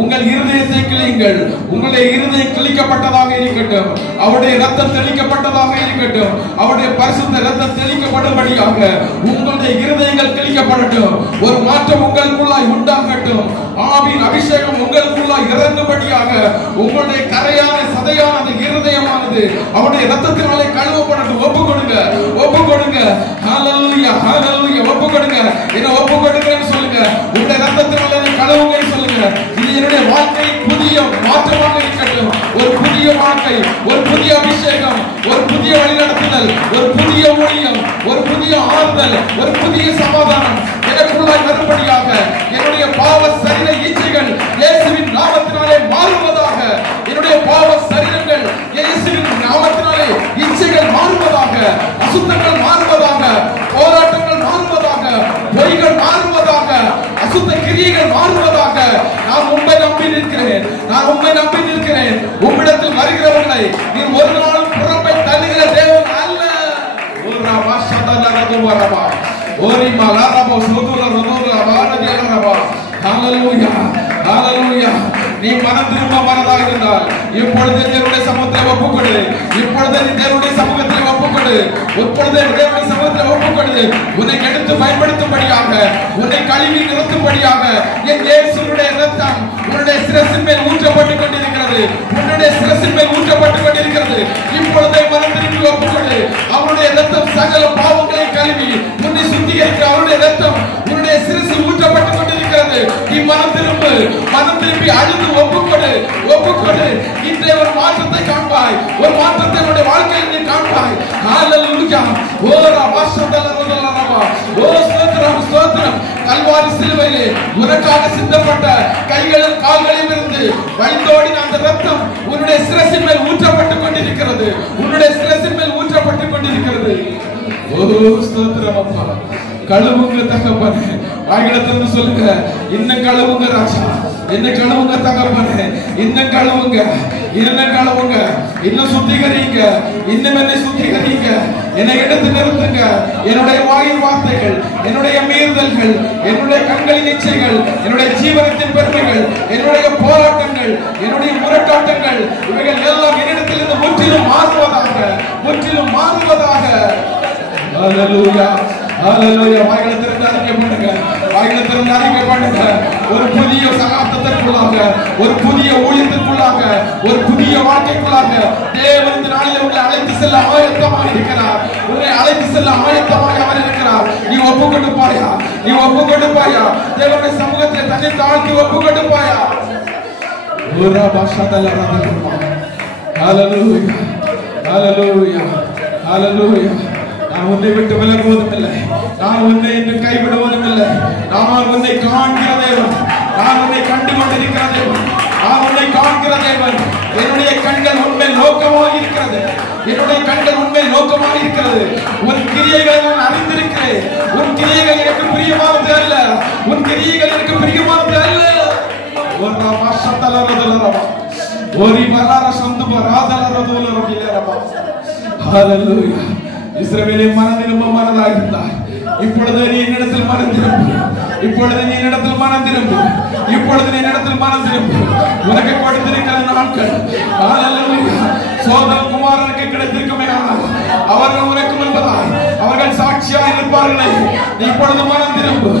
உங்கள் இருதயத்தை கிழியுங்கள். உங்களுடைய இருதயம் கிழிக்கப்பட்டதாக இருக்கட்டும், அவருடைய ரத்தம் தெளிக்கப்பட்டதாக இருக்கட்டும், அவருடைய பரிசுத்த ரத்தம் தெளிக்கப்படும்படியாக உங்களுடைய இருதயங்கள் கிழிக்கப்படட்டும். ஒரு மாற்றம் உங்களுக்குள்ளாய் உண்டாகட்டும். ஆவியின் அபிஷேகம் உங்களுக்குள்ளாய் இறங்கும்படியாக உங்களுடைய கரையான சதையான அந்த இருதயமானது அவருடைய ரத்தத்தினாலே கழுவப்படட்டும். ஒப்புக் கொடுங்க, ஒப்புக் கொடுங்க. ஹல்லேலூயா. ஹல்லேலூயா. ஒப்புக் கொடுங்க. என்ன ஒப்புக் கொடுங்கன்னு சொல்லுங்க. உங்களுடைய ரத்தத்தினாலே கழுவுங்க சொல்லுங்க. இது என்னுடைய வாழ்க்கை புதிய மாற்றமாக இருக்கட்டும். ஒரு புதிய வாழ்க்கை, ஒரு புதிய அபிஷேகம், ஒரு புதிய வழிநடத்துதல், ஒரு புதிய ஊழியம், ஒரு புதிய ஆறுதல், ஒரு புதிய சமாதானம் எனக்குள்ளாய் வரும்படியாக என்னுடைய பாவ சரீர இச்சைகள் இயேசுவின் நாமத்தினாலே மாறுவதாக. என்னுடைய பாவ சரீரங்கள் இயேசுவின் நாமத்தினாலே இச்சைகள் மாறுவதாக, அசுத்தங்கள் மாறுவதாக, போராட்டங்கள் மாறுவதாக, பொய்கள் மாறுவதாக, அசுத்த கிரியைகள் மாறுவதாக. பாவங்களை நீ ஒரு நாள் புறம்பை தள்ளுகிற தேவன் அல்ல. ஓரா வாஷதல ரதுவரபா ஓரி மலரபா சுதுல ரதுல வாரதியரபா. ஹalleluya ஹalleluya. நீ மனம் திரும்ப மனதாக இருந்தால் இப்பொழுது தேவனுடைய சமூகத்தில் ஒப்புக்கொடு. இப்பொழுது நீ தேவனுடைய சமூகத்தில் ஒப்புக்கொடு. இப்பொழுது தேவனுடைய சமூகத்தில் ஒப்புக்கொடு. உன்னை எடுத்து பயன்படுத்தும்படியாக, உன்னை கழுவி நிறுத்தும்படியாக என் இயேசுவுடைய இரத்தம் உன்னுடைய சிரசின் மேல் ஊற்றப்பட்டுக் கொண்டிருக்கிறது. உன்னுடைய சிரசின் மேல் ஊற்றப்பட்டுக் கொண்டிருக்கிறது. இப்பொழுதே மனம் திரும்பி ஒப்புக்கொடு. அவருடைய இரத்தம் சகல பாவங்களை கழுவி உன்னை சுத்திகரிக்க அவருடைய இரத்தம் உன்னுடைய சிரசில் ஊற்றப்பட்டுக் கொண்டிருக்கிறது. நீ மனம் திரும்பு. மனம் திரும்பி அழுது ஒப்புக்கொடு. ஒப்புக்கொடு. இன்றைய ஒரு மாற்றத்தை காண்பாய். ஒரு மாற்றத்தை உன்னுடைய வாழ்க்கையில் நீ காண்பாய். ஹalleluya. ஓரா வாஷதல ரதுலரபா. ஓ ஸ்தோத்திரம் ஸ்தோத்திரம். கல்வாரி சிலுவையிலே உனக்காக சிந்தப்பட்ட கைகளில் கால்களில் இருந்து வழிந்தோடின அந்த இரத்தம் உன்னுடைய சிரசின் மேல் ஊற்றப்பட்டுக் கொண்டிருக்கிறது. உன்னுடைய சிரசின் மேல் ஊற்றப்பட்டுக் கொண்டிருக்கிறது. ஓ ஸ்தோத்திரம் அப்பா. கழுவுங்க தகப்பனே. வாய்களத்திலிருந்து சொல்லுங்க, இன்னும் கழுவுங்க ராஜா, என்ன கழுவுங்க தகப்பனே, இன்னும் கழுவுங்க, இன்னும் கழுவுங்க, இன்னும் சுத்திகரிங்க, இன்னும் என்னை சுத்திகரிங்க, என்னை எடுத்து நிறுத்துங்க. என்னுடைய வாயின் வார்த்தைகள், என்னுடைய மீறுதல்கள், என்னுடைய கண்களின் இச்சைகள், என்னுடைய ஜீவனத்தின் பெருமைகள், என்னுடைய போராட்டங்கள், என்னுடைய முரட்டாட்டங்கள், இவைகள் எல்லாம் என்னிடத்தில் இருந்து முற்றிலும் மாறுவதாக, முற்றிலும் மாறுவதாக. ஹalleluya ஹalleluya. வாய்களை திறந்து அறிக்கை பண்ணுங்க. வாய்களை திறந்து அறிக்கை பண்ணுங்க. ஒரு புதிய சகாப்தத்திற்குள்ளாக, ஒரு புதிய ஊழியத்திற்குள்ளாக, ஒரு புதிய வாழ்க்கைக்குள்ளாக தேவன் இந்த நாளில் உங்களை அழைத்து செல்ல ஆயத்தமாக இருக்கிறார். உங்களை அழைத்து செல்ல ஆயத்தமாக அவர் இருக்கிறார். நீ ஒப்பு கொடுப்பாயா? நீ ஒப்பு கொடுப்பாயா? தேவனுடைய சமூகத்தில் தன்னை தாழ்த்தி ஒப்பு கொடுப்பாயா? ஓரா பாஷதல ரதுலரபா. ஹalleluya ஹalleluya ஹalleluya. நான் உன்னை விட்டு விலகுவதும் இல்லை. நான் உன்னை என்று கைவிடுவதும் இல்லை. நான் உன்னை காண்கிற தேவன். நான் உன்னை கண்டு கொண்டிருக்கிற தேவன். நான் உன்னை காண்கிற தேவன். என்னுடைய கண்கள் உண்மை நோக்கமாக இருக்கிறது. என்னுடைய கண்கள் உண்மை நோக்கமாக இருக்கிறது. உன் கிரியைகளை நான் அறிந்திருக்கிறேன். உன் கிரியைகள் எனக்கு பிரியமானது அல்ல. உன் கிரியைகள் எனக்கு பிரியமானது அல்ல. ஓரா வாஷதல ரதுலரபா. ஓரி மலர சந்துப ராதல ரதுலரபா. ஹalleluya. இஸ்ரவேலே மனம் திரும்ப மனதாக இருந்தார். இப்பொழுது நீ என்னிடத்தில் மனம் திரும்பு. இப்பொழுது நீ என்னிடத்தில் மனம் திரும்பு. இப்பொழுது நீ என்னிடத்தில் மனம் திரும்பு. உனக்கு கொடுத்திருக்கிற நாட்கள் ஹalleluya சோதம் குமாரனுக்கு கிடைத்திருக்குமே. ஆனால் அவர்கள் உனக்கு முன்பதாய் அவர்கள் சாட்சியாய் இருப்பார்களே. நீ இப்பொழுது மனம் திரும்பு.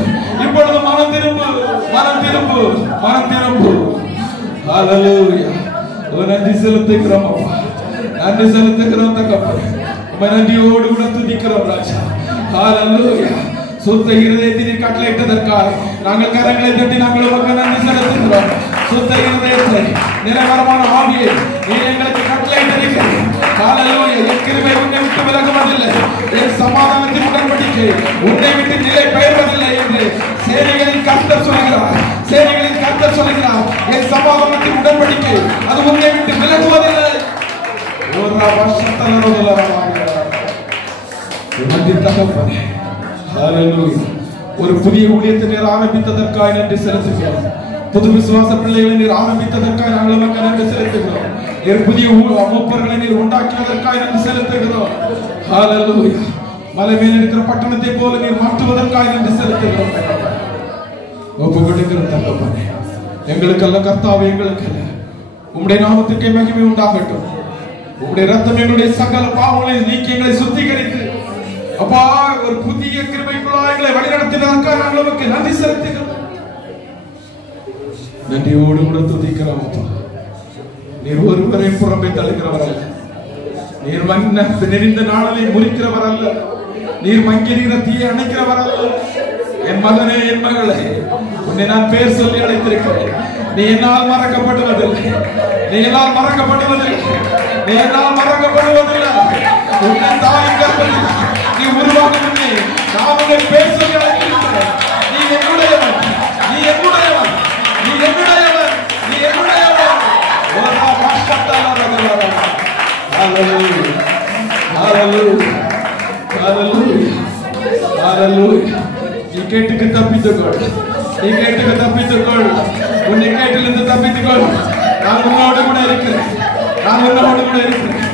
இப்பொழுது மனம் திரும்பு. மனம் திரும்பு. மனம் திரும்பு. ஹalleluya. நன்றி செலுத்துகிறோம் அப்பா. நன்றி செலுத்துகிறோம் தகப்பனே. நன்றியோடு கூட துதிக்கிறோம் ராஜா. ஹalleluya. சுத்த இருதயத்தை கட்டளையிட்டதற்காக நாங்கள் கரங்களை தட்டி நாங்கள் உமக்கு நன்றி செலுத்துகிறோம். சுத்த இருதயத்தை, நிரந்தரமான ஆவியை நீர் எங்களுக்கு கட்டளையிட்டிருக்கிறீர். ஹalleluya. என் கிருபை உன்னை விட்டு விலகுவதில்லை. என் சமாதானத்தின் உடன்படிக்கை உன்னை விட்டு நிலை பெயர்வதில்லை என்று சேனைகளின் கர்த்தர் சொல்கிறார். சேனைகளின் கர்த்தர் சொல்கிறார். என் சமாதானத்தின் உடன்படிக்கை அது உன்னை விட்டு விலகுவதில்லை. ஓரா வாஷதல ரதுலரபா. நன்றி தகப்பனே. ஹalleluya. ஒரு புதிய ஊழியத்தை நீர் ஆரம்பித்ததற்காக நன்றி செலுத்துகிறோம். புது விசுவாச பிள்ளைகளை நீர் ஆரம்பித்ததற்காக நாங்கள் உமக்கு நன்றி செலுத்துகிறோம். நீர் புதிய மூப்பர்களை நீர் உண்டாக்கியதற்காக நன்றி செலுத்துகிறோம். ஹalleluya. மலை மேல் இருக்கிற பட்டணத்தை போல நீர் மாற்றுவதற்காக நன்றி செலுத்துகிறோம். ஒப்பு கொடுக்கிறோம் தகப்பனே. எங்களுக்கல்ல கர்த்தாவே, எங்களுக்கல்ல, உம்முடைய நாமத்துக்கு மகிமை உண்டாகட்டும். உம்முடைய ரத்தம் எங்களுடைய சகல பாவங்களை நீக்கி எங்களை சுத்திகரித்து அப்பா ஒரு புதிய கிருபைக்குள்ளாய் எங்களை வழிநடத்தினதற்காக நாங்கள் உமக்கு நன்றி செலுத்துகிறோம். நன்றியோடு கூட துதிக்கிறோம் அப்பா. நீர் ஒருவரை புறம்பே தள்ளுகிறவர் அல்ல. நீர் நெறிந்த நாளை முறிக்கிறவர் அல்ல. நீர் மங்கிரிகிற தீயை அணைக்கிறவர் அல்ல. என் மகனே, என் மகளே, உன்னை நான் பேர் சொல்லி அழைத்திருக்கிறேன். நீ என்னால் மறக்கப்படுவதில்லை. நீ என்னால் மறக்கப்படுவதில்லை. நீ என்னால் மறக்கப்படுவதில்லை. உன்னை தாயின் கர்ப்பத்தில் நீ உருவாகும் முன்னே நான் உன்னை பேர் சொல்லி அழைத்திருக்கிறேன். நீ என்னுடையவன். நீ என்னுடையவன். நீ என்னுடையவன். நீ என்னுடையவன். ஓரா வாஷதல ரதுலரபா. ஹalleluya. ஹalleluya. ஹalleluya. ஹalleluya. நீ கேட்டுக்கு தப்பித்துக்கொள். நீ கேட்டுக்கு தப்பித்துக்கொள். உன்னை கேட்டிலிருந்து தப்பித்துக்கொள். நான் உன்னோடு கூட இருக்கிறேன். நான் உன்னோடு கூட இருக்கிறேன்.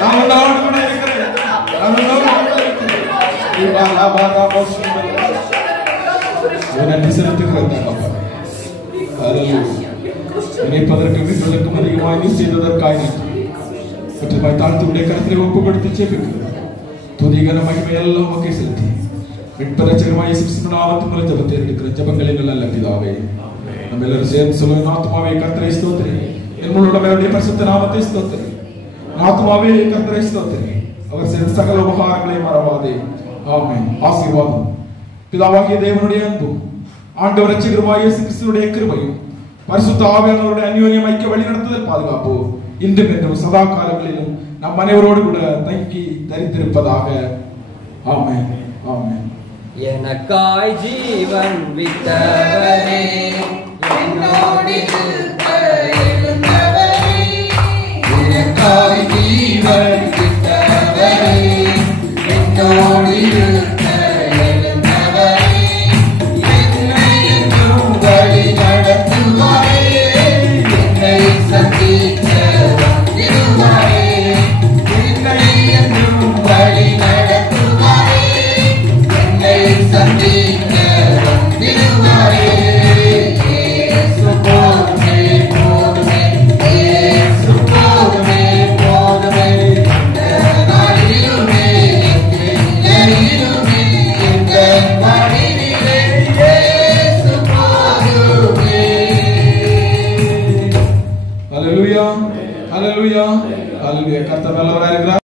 நான் உன்னோடு கூட இருக்கிறேன். நான் உன்னோடு கூட இருக்கிறேன். நன்றி செலுத்துகிறேன். நினைப்பதற்கும் விடுவதற்கும் அதிகமாக நீ செய்ததற்காக மற்றமாய் தாழ்த்துடைய கருத்தை ஒப்புப்படுத்தி ஜெபிக்கிறேன். துதிகன மகிமை எல்லாம் உமக்கே செலுத்தி மீட்பரட்சகருமாய் இயேசு கிறிஸ்துவின் நாமத்தில் மூலம் ஜெபத்தை எடுக்கிற ஜெபங்களின் நல்ல பிதாவே. நம்ம எல்லாரும் சேர்ந்து சொல்லுவோம். ஆத்துமாவே கர்த்தரை ஸ்தோத்திரி. என் முழு உடமையுடைய பரிசுத்த நாமத்தை ஸ்தோத்திரி. ஆத்துமாவே கர்த்தரை ஸ்தோத்திரி. அவர் செய்த சகல உபகாரங்களை மறவாதே. ஆமென். ஆசீர்வாதம் பிதாவாகிய தேவனுடைய அன்பும் ஆண்டவர் இரட்சகருமாய் இயேசு கிறிஸ்துவினுடைய கிருபையும் பரிசுத்த ஆவியானவருடைய அந்யோன்யம் ஐக்கிய வழிநடத்துதல் பாதுகாப்பு இன்றும் என்றும் சதா காலங்களிலும் நம் அனைவரோடு கூட தங்கி தரித்திருப்பதாக. ஆமென். ஆமென். எனக்காய் ஜீவன் விட்டவரே, என்னோடு இருக்க எழுந்தவரே. எனக்காய் ஜீவன் விட்டவரே, என்னோடு இருக்க எழுந்தவரே. என்னை என்றும் வழி நடத்துவாரே, என்னை சந்திக்க வந்திடுவாரே. என்னை என்றும் வழி நடத்துவாரே, சந்திக்க வந்திடுவாரே. இயேசு போதுமே போதுமே, இயேசு போதுமே போதுமே. இந்த நாளிலுமே எங்கிலுமே இந்த நாளிலே இயேசு போதுமே. ஹல்லேலூயா, ஹல்லேலூயா, ஹல்லேலூயா. கர்த்தர் நல்லவராய் இருக்கிறார்.